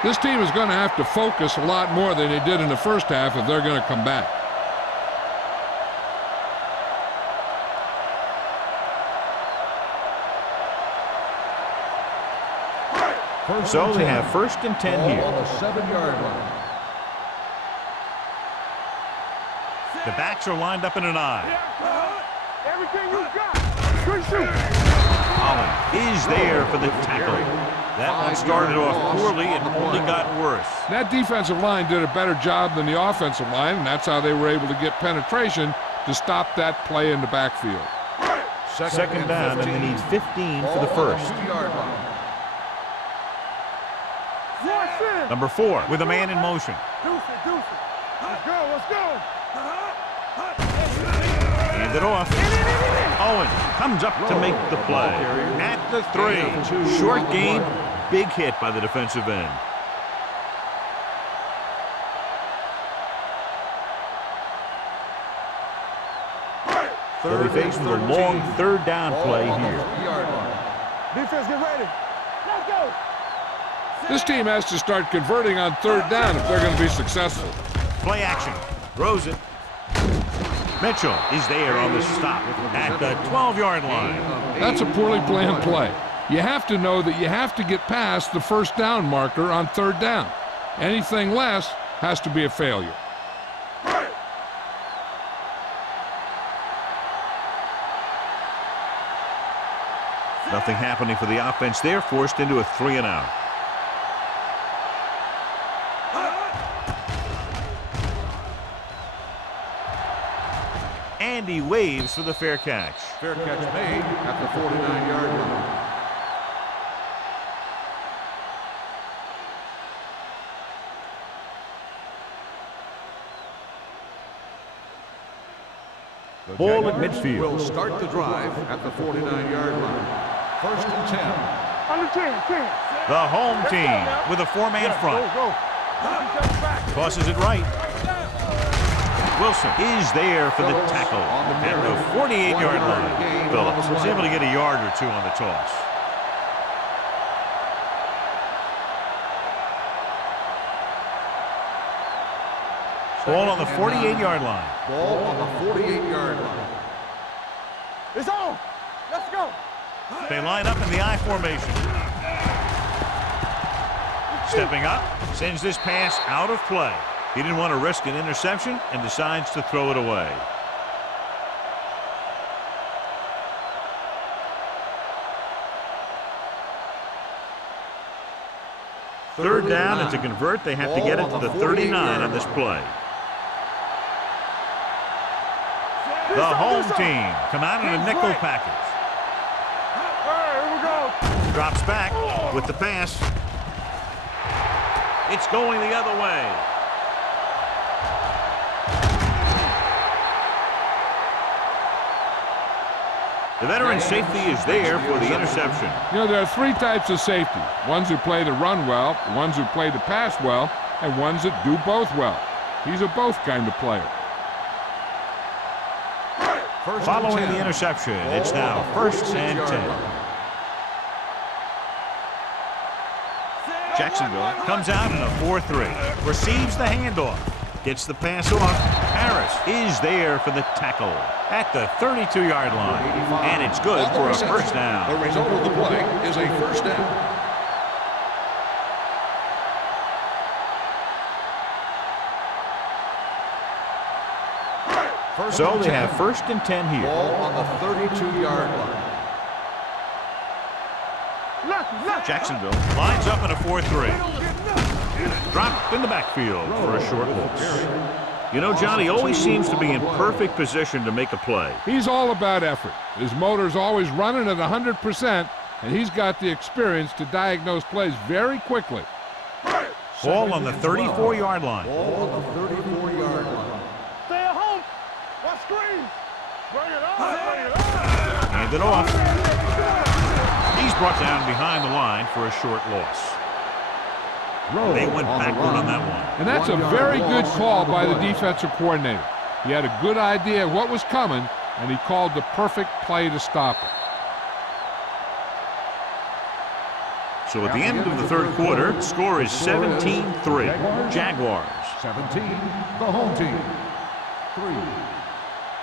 This team is going to have to focus a lot more than they did in the first half if they're going to come back. So they have 1st and 10 Ball here. on the 7-yard line. The backs are lined up in an I. Everything you got. Good shoot. Holland is there for the tackle. That one started off poorly and only got worse. That defensive line did a better job than the offensive line, and that's how they were able to get penetration to stop that play in the backfield. Second down, and they need 15 for the first. Number 4 with a man in motion. Deuce it, deuce it. Let's go, let's go. Hand it off. Owen comes up to make the play. At the 3. Short gain, big hit by the defensive end. So they face with a long 3rd down play here. Defense, get ready. Let's go. This team has to start converting on 3rd down if they're going to be successful. Play action. Throws it. Mitchell is there on the stop at the 12-yard line. That's a poorly planned play. You have to know that you have to get past the 1st down marker on 3rd down. Anything less has to be a failure. Nothing happening for the offense there, forced into a 3-and-out. And he waves for the fair catch. Fair catch made at the 49-yard line. Ball at midfield. Will start the drive at the 49-yard line. 1st and 10. Under 10. The home team with a 4-man front. Go. Tosses it right. Wilson is there for the tackle at the 48-yard line. Phillips was able to get a yard or two on the toss. Ball on the 48-yard line. Ball on the 48-yard line. It's on. Let's go. They line up in the I formation. Stepping up, sends this pass out of play. He didn't want to risk an interception and decides to throw it away. Third down, and to convert, they have to get it to the 39 on this play. The home team come out in a nickel package. Here we go. Drops back with the pass. It's going the other way. The veteran safety is there for the interception. You know, there are 3 types of safety. Ones who play to run well, ones who play to pass well, and ones that do both well. He's a both kind of player. Following the interception, it's now 1st and 10. Jacksonville comes out in a 4-3. Receives the handoff. Gets the pass off. Harris is there for the tackle at the 32-yard line. And it's good for a 1st down. The result of the play is a 1st down. So they have 1st and 10 here. Ball on the 32-yard line. Jacksonville lines up in a 4-3. Dropped in the backfield for a short loss. You know, John, he always seems to be in perfect position to make a play. He's all about effort. His motor's always running at 100%, and he's got the experience to diagnose plays very quickly. Ball on the 34-yard line. Ball on the 34-yard line. Stay at home. Watch screens. Bring it on. Hand it off. He's brought down behind the line for a short loss. They went backward on that one. And that's a very good call by the defensive coordinator. He had a good idea of what was coming, and he called the perfect play to stop it. So at the end of the 3rd quarter, the score is 17-3. Jaguars. 17, the home team. 3.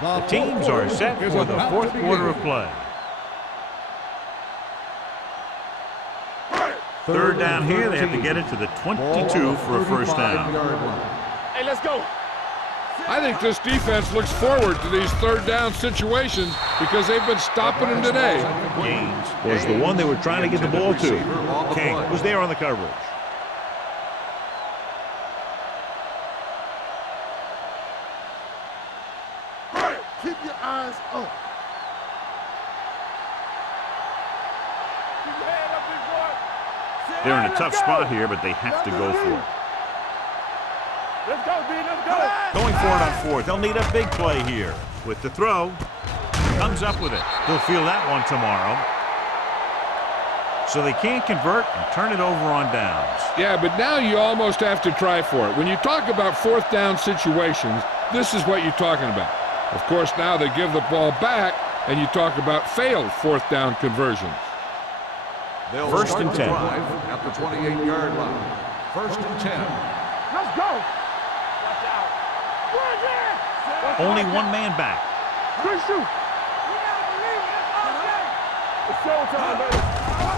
The teams are set for the 4th quarter of play. 3rd down here, they have to get it to the 22 for a 1st down. Hey, let's go. I think this defense looks forward to these 3rd down situations because they've been stopping them today. Gaines was the one they were trying to get the ball to. King was there on the coverage. Keep your eyes up. Keep your head up, big boy. They're in a tough spot here, but they have to go for it. Let's go, B. Let's go. Going for it on 4th. They'll need a big play here. With the throw, comes up with it. He'll feel that one tomorrow. So they can't convert and turn it over on downs. Yeah, but now you almost have to try for it. When you talk about 4th down situations, this is what you're talking about. Of course, now they give the ball back, and you talk about failed 4th down conversions. They'll 1st and 10. At the 28-yard line. 1st and 10. Let's go. Watch out. Only one man back. Good shoot. It's showtime, baby.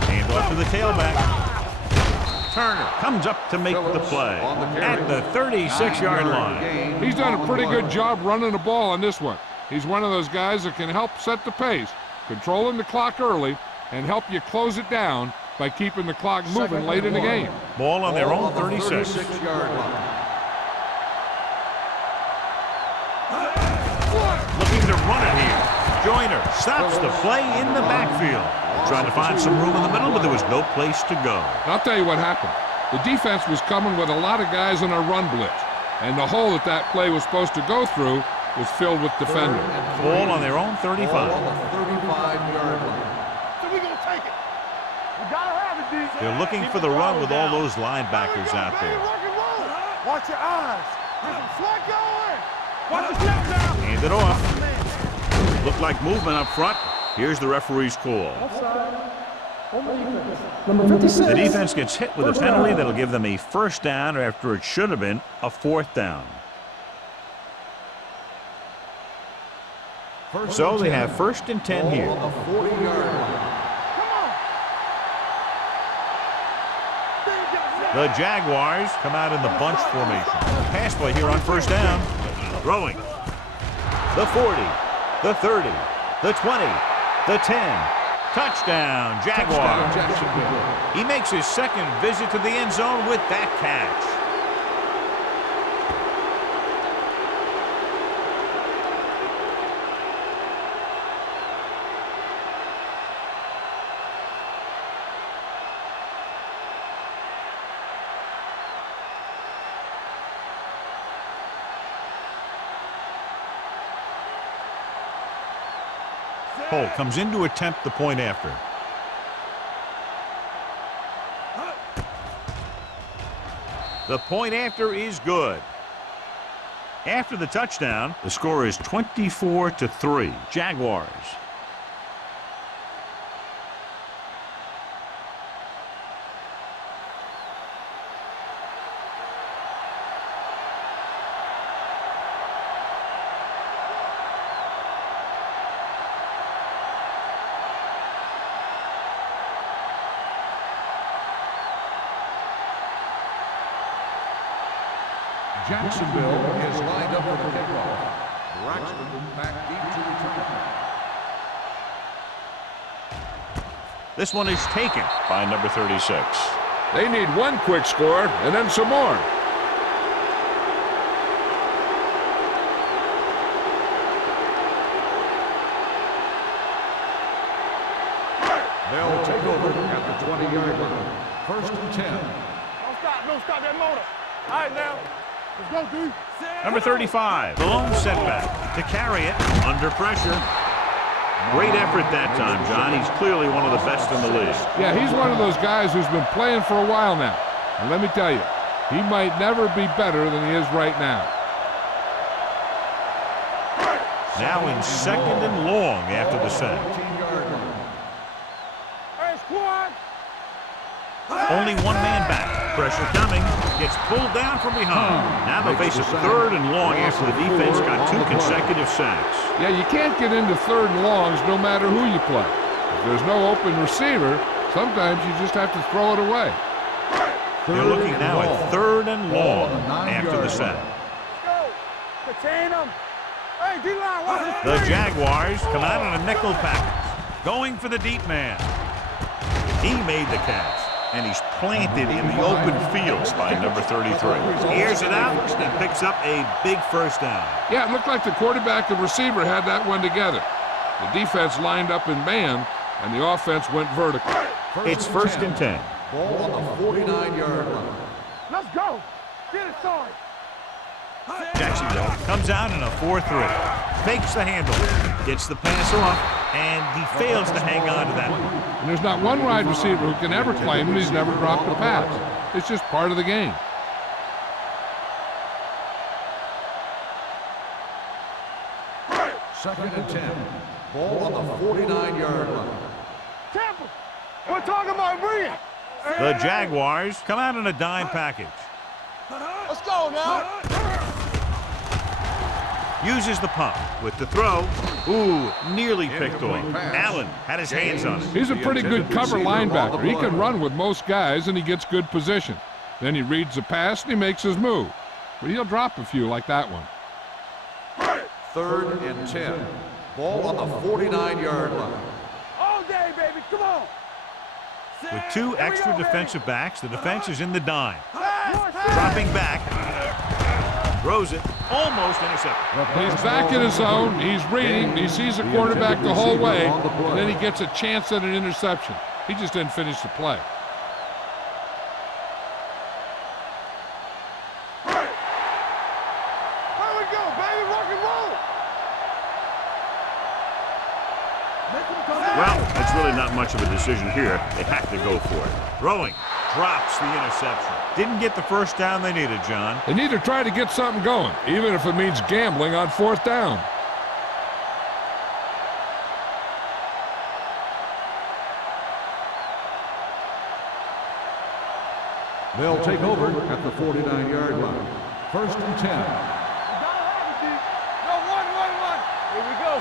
Hand off to the tailback. Turner comes up to make the play at the 36-yard line. He's done a pretty good job running the ball on this one. He's one of those guys that can help set the pace, controlling the clock early, and help you close it down by keeping the clock moving late in the game. Ball on their own 36. 36-yard line. Looking to run it here. Joyner stops the play in the backfield. Trying to find some room in the middle, but there was no place to go. I'll tell you what happened. The defense was coming with a lot of guys on a run blitz, and the hole that play was supposed to go through was filled with defenders. Ball on their own 35. Ball on the 35-yard line. So we gonna take it. We gotta have it, D. They're looking for the run with all those linebackers out there. Rock and roll. Watch your eyes. There's some slack going. Watch the snap now. Hand it off. Looked like movement up front. Here's the referee's call. Offside. On the defense. Number 56. The defense gets hit with a penalty that'll give them a first down after it should have been a fourth down. So they have first and 10 here. Ball on the 40-yard line. The Jaguars come out in the bunch formation. Pass play here on first down. Throwing. The 40, the 30, the 20, the 10. Touchdown, Jaguars. He makes his second visit to the end zone with that catch. Cole comes in to attempt the point after. The point after is good. After the touchdown, the score is 24-3. Jaguars. Jacksonville is lined up for the kickoff. Braxton back deep to return. This one is taken by number 36. They need one quick score and then some more. They'll take over at the 20-yard line. First and 10. Don't stop that motor. All right, now. Let's go, D. Number 35, the lone setback to carry it under pressure. Great effort that time, John. He's clearly one of the best in the league. Yeah, he's one of those guys who's been playing for a while now. And let me tell you, he might never be better than he is right now. Now in second and long after the sack. 18-yard line. Hey, squad. Only one man back. Pressure coming. Gets pulled down from behind. Now they'll face a third and long after the defense got 2 consecutive sacks. Yeah, you can't get into third and longs no matter who you play. If there's no open receiver, sometimes you just have to throw it away. They're looking now at third and long after the sack. Let's go. Contain them. Hey, D-line, watch it. The Jaguars come out on a nickel package. Going for the deep man. He made the catch. And he's planted in the open fields by number 33. Airs it out and picks up a big first down. Yeah, it looked like the quarterback and receiver had that one together. The defense lined up in man, and the offense went vertical. It's first and 10. Ball on the 49-yard line. Let's go. Get it started. Jacksonville comes out in a 4-3. Fakes the handle. Gets the pass off, and he fails to hang on to that one. And there's not one wide receiver who can ever claim that he's never dropped a pass. It's just part of the game. Second and 10. Ball on the 49-yard line. Tampa. We're talking about Bree. The Jaguars come out in a dime package. Let's go now. Uses the pump with the throw. Ooh, nearly picked off. Allen had his hands on it. He's a pretty good cover linebacker. He can run with most guys, and he gets good position. Then he reads the pass, and he makes his move. But he'll drop a few like that one. Third and 10. Ball on the 49-yard line. All day, baby. Come on. With 2 extra defensive backs, the defense is in the dime. Dropping back. Throws it. Almost intercepted. He's back in his zone. He's reading. He sees the quarterback the whole way. And then he gets a chance at an interception. He just didn't finish the play. Well, it's really not much of a decision here. They have to go for it. Throwing. Drops the interception. Didn't get the first down they needed, John. They need to try to get something going, even if it means gambling on 4th down. They'll take over at the 49-yard line. 1st and 10. No, one. Here we go.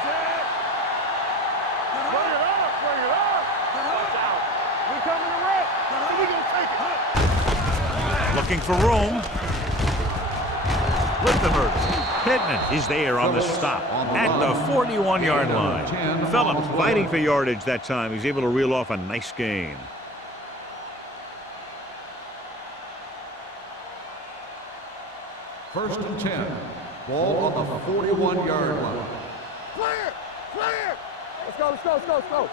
Bring it up. Watch out. We coming to red. We gonna take it. Looking for room. Littlemer. Pittman is there on the stop at the 41-yard line. Phillips fighting for yardage that time. He's able to reel off a nice gain. First and 10. Ball on the 41-yard line. Clear. Let's go.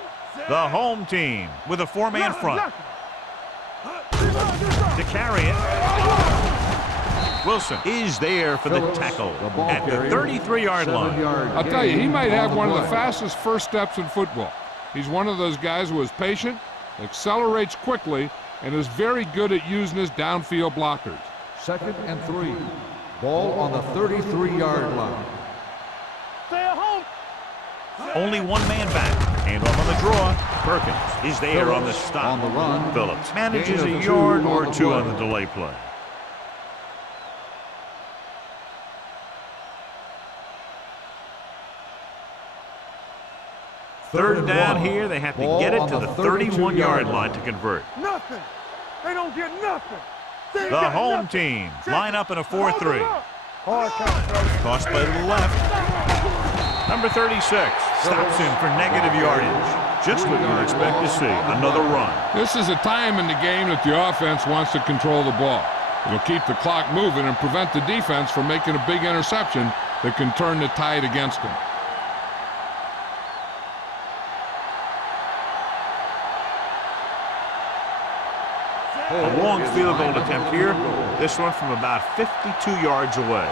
The home team with a 4-man front. To carry it. Wilson is there for the tackle at the 33-yard line. I'll tell you, he might have one of the fastest first steps in football. He's one of those guys who is patient, accelerates quickly, and is very good at using his downfield blockers. 2nd and 3. Ball on the 33-yard line. Stay at home. Only 1 man back. Hand off on the draw. Perkins is there on the stop. On the run. Phillips manages a yard or 2 on the delay play. Third down here. They have to get it to the 31-yard line to convert. Nothing. They don't get nothing. The home team line up in a 4-3. Toss play to the left. Number 36 stops him for negative yardage. Just what you'd expect to see. Another run. This is a time in the game that the offense wants to control the ball. It'll keep the clock moving and prevent the defense from making a big interception that can turn the tide against them. A long field goal attempt here. This one from about 52 yards away.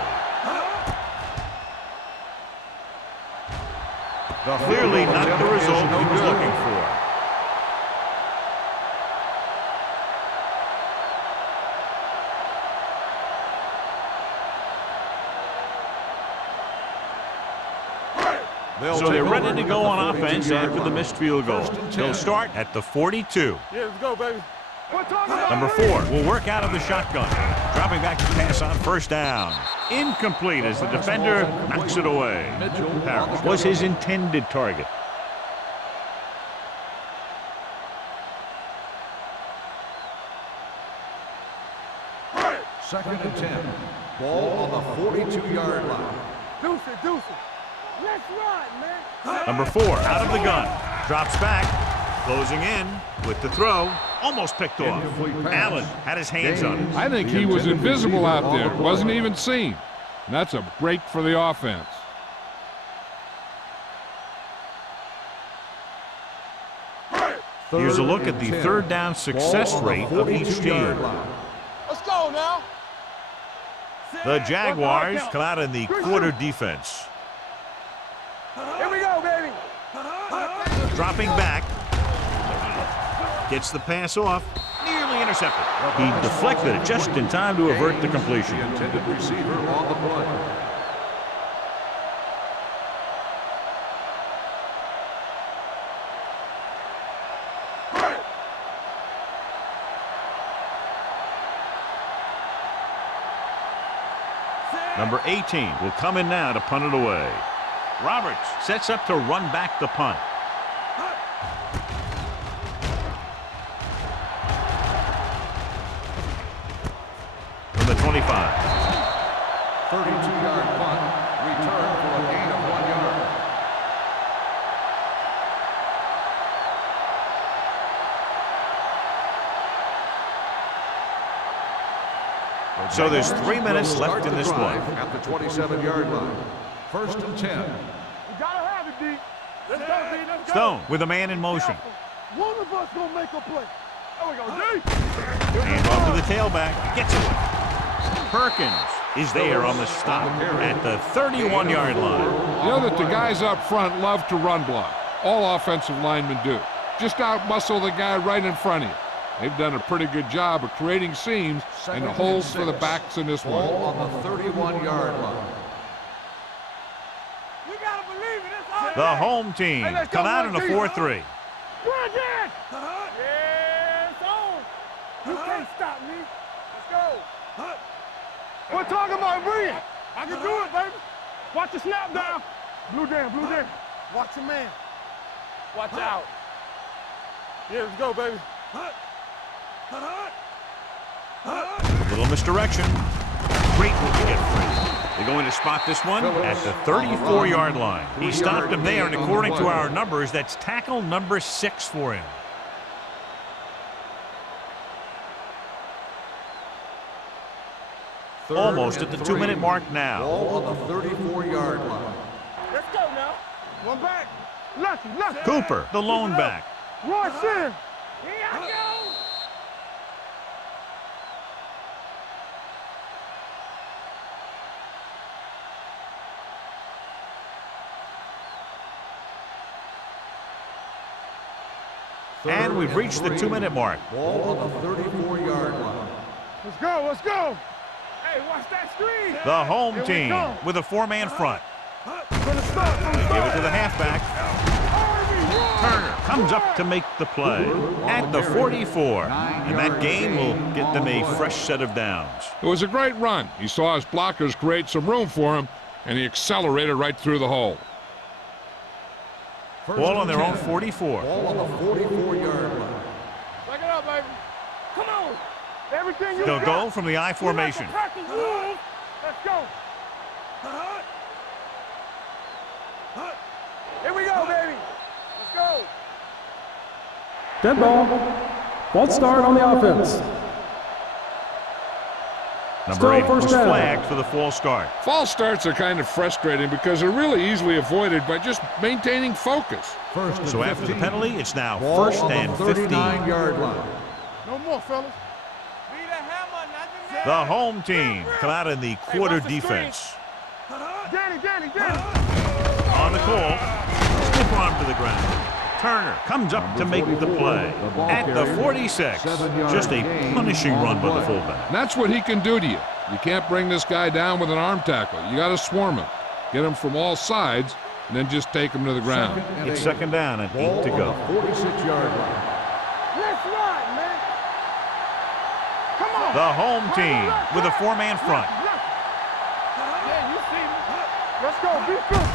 Clearly not the result he was looking for. So they're ready to go on offense after the missed field goal. They'll start at the 42. Yeah, let's go, baby. Number 4 will work out of the shotgun. Dropping back to pass on 1st down. Incomplete as the defender knocks it away. Harris was his intended target. Second and 10. Ball on the 42-yard line. Deuce it. Let's run, man. Number 4 out of the gun. Drops back. Closing in with the throw. Almost picked off. Allen had his hands on it. I think he was invisible out there. Wasn't even seen. And that's a break for the offense. Here's a look at the 3rd down success rate of each team. Let's go now. The Jaguars come out in the quarter defense. Here we go, baby. Dropping back. Gets the pass off. Nearly intercepted. He deflected it just in time to avert the completion. The intended receiver on the play. Number 18 will come in now to punt it away. Roberts sets up to run back the punt. From the 25. 32-yard punt. Return for a gain of 1 yard. So there's 3 minutes left in this one. At the 27-yard line. 1st and 10. You gotta have it, D. Let's go, D. Let's go. Stone with a man in motion. One of us gonna make a play. There we go, D. Hand off to the tailback. Gets it. Perkins is there on the stop at the 31-yard line. You know that the guys up front love to run block. All offensive linemen do. Just out-muscle the guy right in front of you. They've done a pretty good job of creating seams and holes for the backs in this one. Ball on the 31-yard line. We gotta believe it. It's all The home team come out in a 4-3. Go again. Yeah, it's on. You can't stop me. Let's go. We're talking about brilliant. I can do it, baby. Watch the snap down. Blue down, blue down. Watch your man. Watch out. Yeah, let's go, baby. Little misdirection. Great move to get free. They're going to spot this one at the 34-yard line. He stopped him there, and according to our numbers, that's tackle number 6 for him. Almost at the 2-minute mark now. Ball on the 34-yard line. Let's go now. One back. Lucky. Cooper, the lone back. Rush in. Here I go. And we've reached the 2-minute mark. Ball on the 34-yard line. Let's go. Let's go. Hey, watch that screen. The home Here we team go. with a 4-man front. Gonna start from the Give it to the halfback. Turner comes up to make the play at the 44. And that gain will get them a fresh set of downs. It was a great run. He saw his blockers create some room for him, and he accelerated right through the hole. Ball on their own 44. Ball on the 44-yard line. Back it up, baby. Come on. Everything you They'll got. go from the I formation. Let's go. Here we go, baby. Let's go. Dead ball. False start on the offense. Number 8 was first down. flagged for the false start. False starts are kind of frustrating because they're really easily avoided by just maintaining focus. First and So after the 15. penalty, it's now Ball 1st on and the 15. 39-yard line. No more, fellas. Be the hammer, not the man. The home team come out in the quarter watch the defense. Danny. On the call, stiff arm to the ground. Turner comes up to make the play at the 46. Just a punishing run by the fullback. And that's what he can do to you. You can't bring this guy down with an arm tackle. You got to swarm him. Get him from all sides, and then just take him to the ground. It's 2nd down and 8 to go. 46-yard line. Let's ride, man. Come on. The home team with a 4-man front. Yeah, you see me. Let's go. Be good.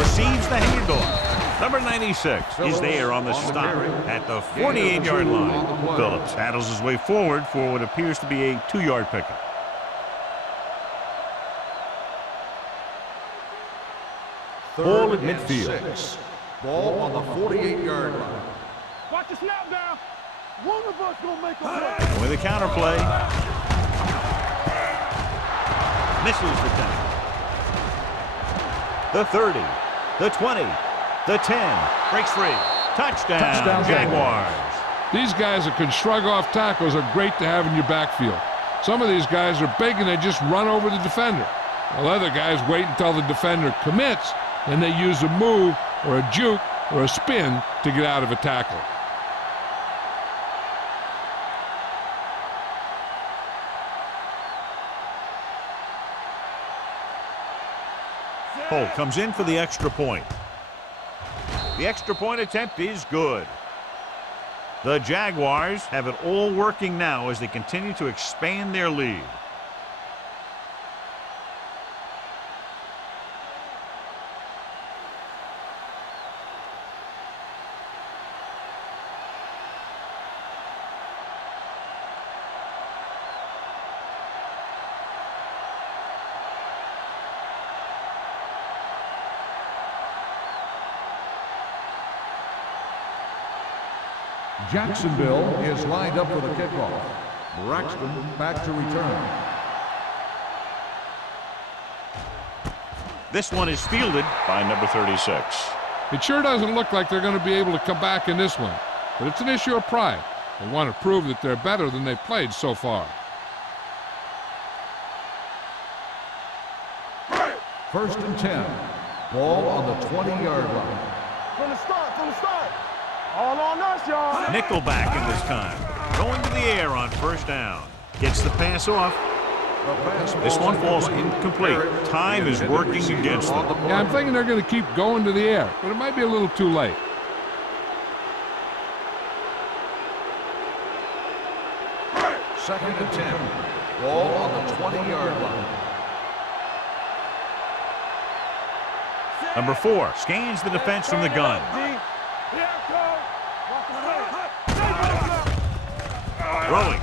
Receives the handoff. Number 96 is there on the stop at the 48-yard line. Phillips paddles his way forward for what appears to be a 2-yard pickup. Ball at midfield. 6. Ball on the 48-yard line. Watch the snap down. One of us gonna make a play. With a counter play. Misses the tackle. The 30, the 20, the 10. Breaks free. Touchdown, Jaguars. These guys that can shrug off tackles are great to have in your backfield. Some of these guys are big and they just run over the defender. While other guys wait until the defender commits, and they use a move or a juke or a spin to get out of a tackle. Holt comes in for the extra point. The extra point attempt is good. The Jaguars have it all working now as they continue to expand their lead. Jacksonville is lined up for the kickoff. Braxton back to return. This one is fielded by number 36. It sure doesn't look like they're going to be able to come back in this one, but it's an issue of pride. They want to prove that they're better than they've played so far. First and 10. Ball on the 20-yard line. From the start. All on us, y'all. Nickelback in this time. Going to the air on first down. Gets the pass off. This one falls incomplete. Time is working against them. Yeah, I'm thinking they're going to keep going to the air, but it might be a little too late. Second and 10. Ball on the 20-yard line. Number 4 scans the defense from the gun. Throwing.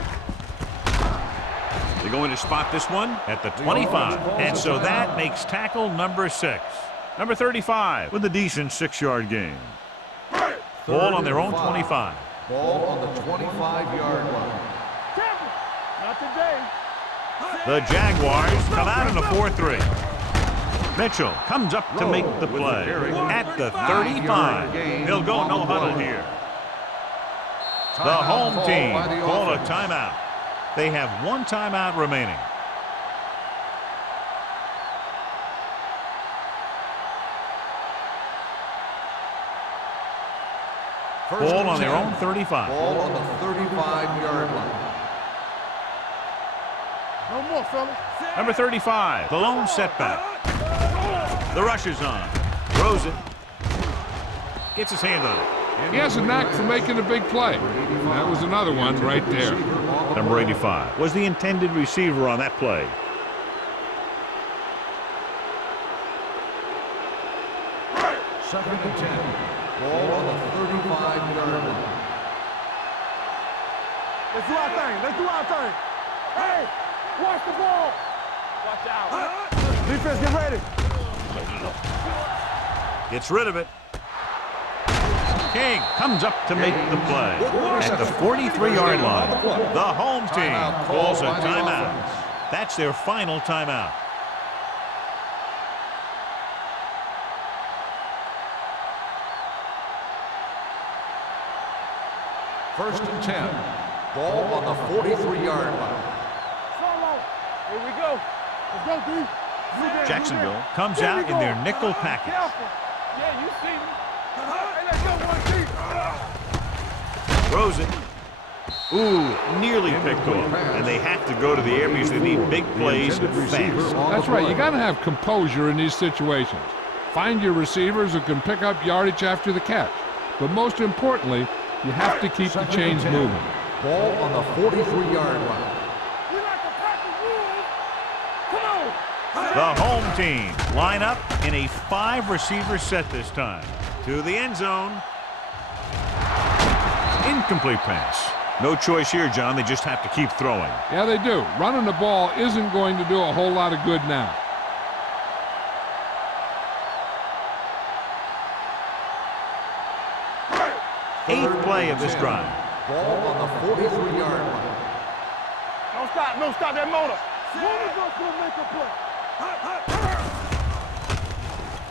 They're going to spot this one at the 25. And so that makes tackle number 6. Number 35 with a decent 6-yard gain. Ball on their own 25. Ball on the 25-yard line. Not today. The Jaguars come out in a 4-3. Mitchell comes up to make the play at the 35. He'll go no huddle here. The home team call a timeout. They have 1 timeout remaining. Ball on their own 35. Ball on the 35-yard line. No more, fellas. Number 35, the lone setback. The rush is on. Throws it. Gets his hand on it. He has a knack for making a big play. That was another one right there. Number 85 was the intended receiver on that play. Second and 10. Ball on the 35-yard line. Let's do our thing. Hey, watch the ball. Watch out. Defense, get ready. Gets rid of it. King comes up to make the play at the 43-yard line. The home team calls a timeout. That's their final timeout. First and 10. Ball on the 43-yard line. Solo. Here we go. Let's go, D. Jacksonville comes out in their nickel package. Yeah, you see me. Hey, let's go, 1 Throws it. Ooh, nearly picked off. And they have to go to the air because they need big plays fast. That's right. You got to have composure in these situations. Find your receivers who can pick up yardage after the catch. But most importantly, you have to keep the chains moving. Ball on the 43-yard line. The home team line up in a 5-receiver set this time. To the end zone. Incomplete pass. No choice here, John. They just have to keep throwing. Yeah, they do. Running the ball isn't going to do a whole lot of good now. Eighth play of this drive. Ball on the 43-yard line. No stop that motor. Motor's going to make a play.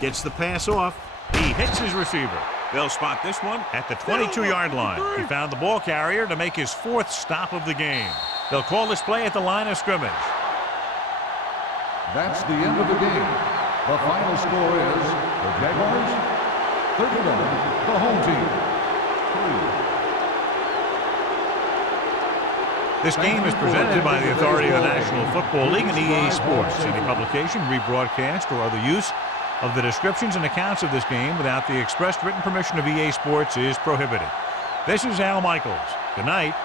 Gets the pass off. He hits his receiver. They'll spot this one at the 22-yard line. He found the ball carrier to make his 4th stop of the game. They'll call this play at the line of scrimmage. That's the end of the game. The final score is the Jaguars 31, the home team 3. This game is presented by the authority of the National Football League and EA Sports. Any publication, rebroadcast, or other use of the descriptions and accounts of this game without the expressed written permission of EA Sports is prohibited. This is Al Michaels. Good night.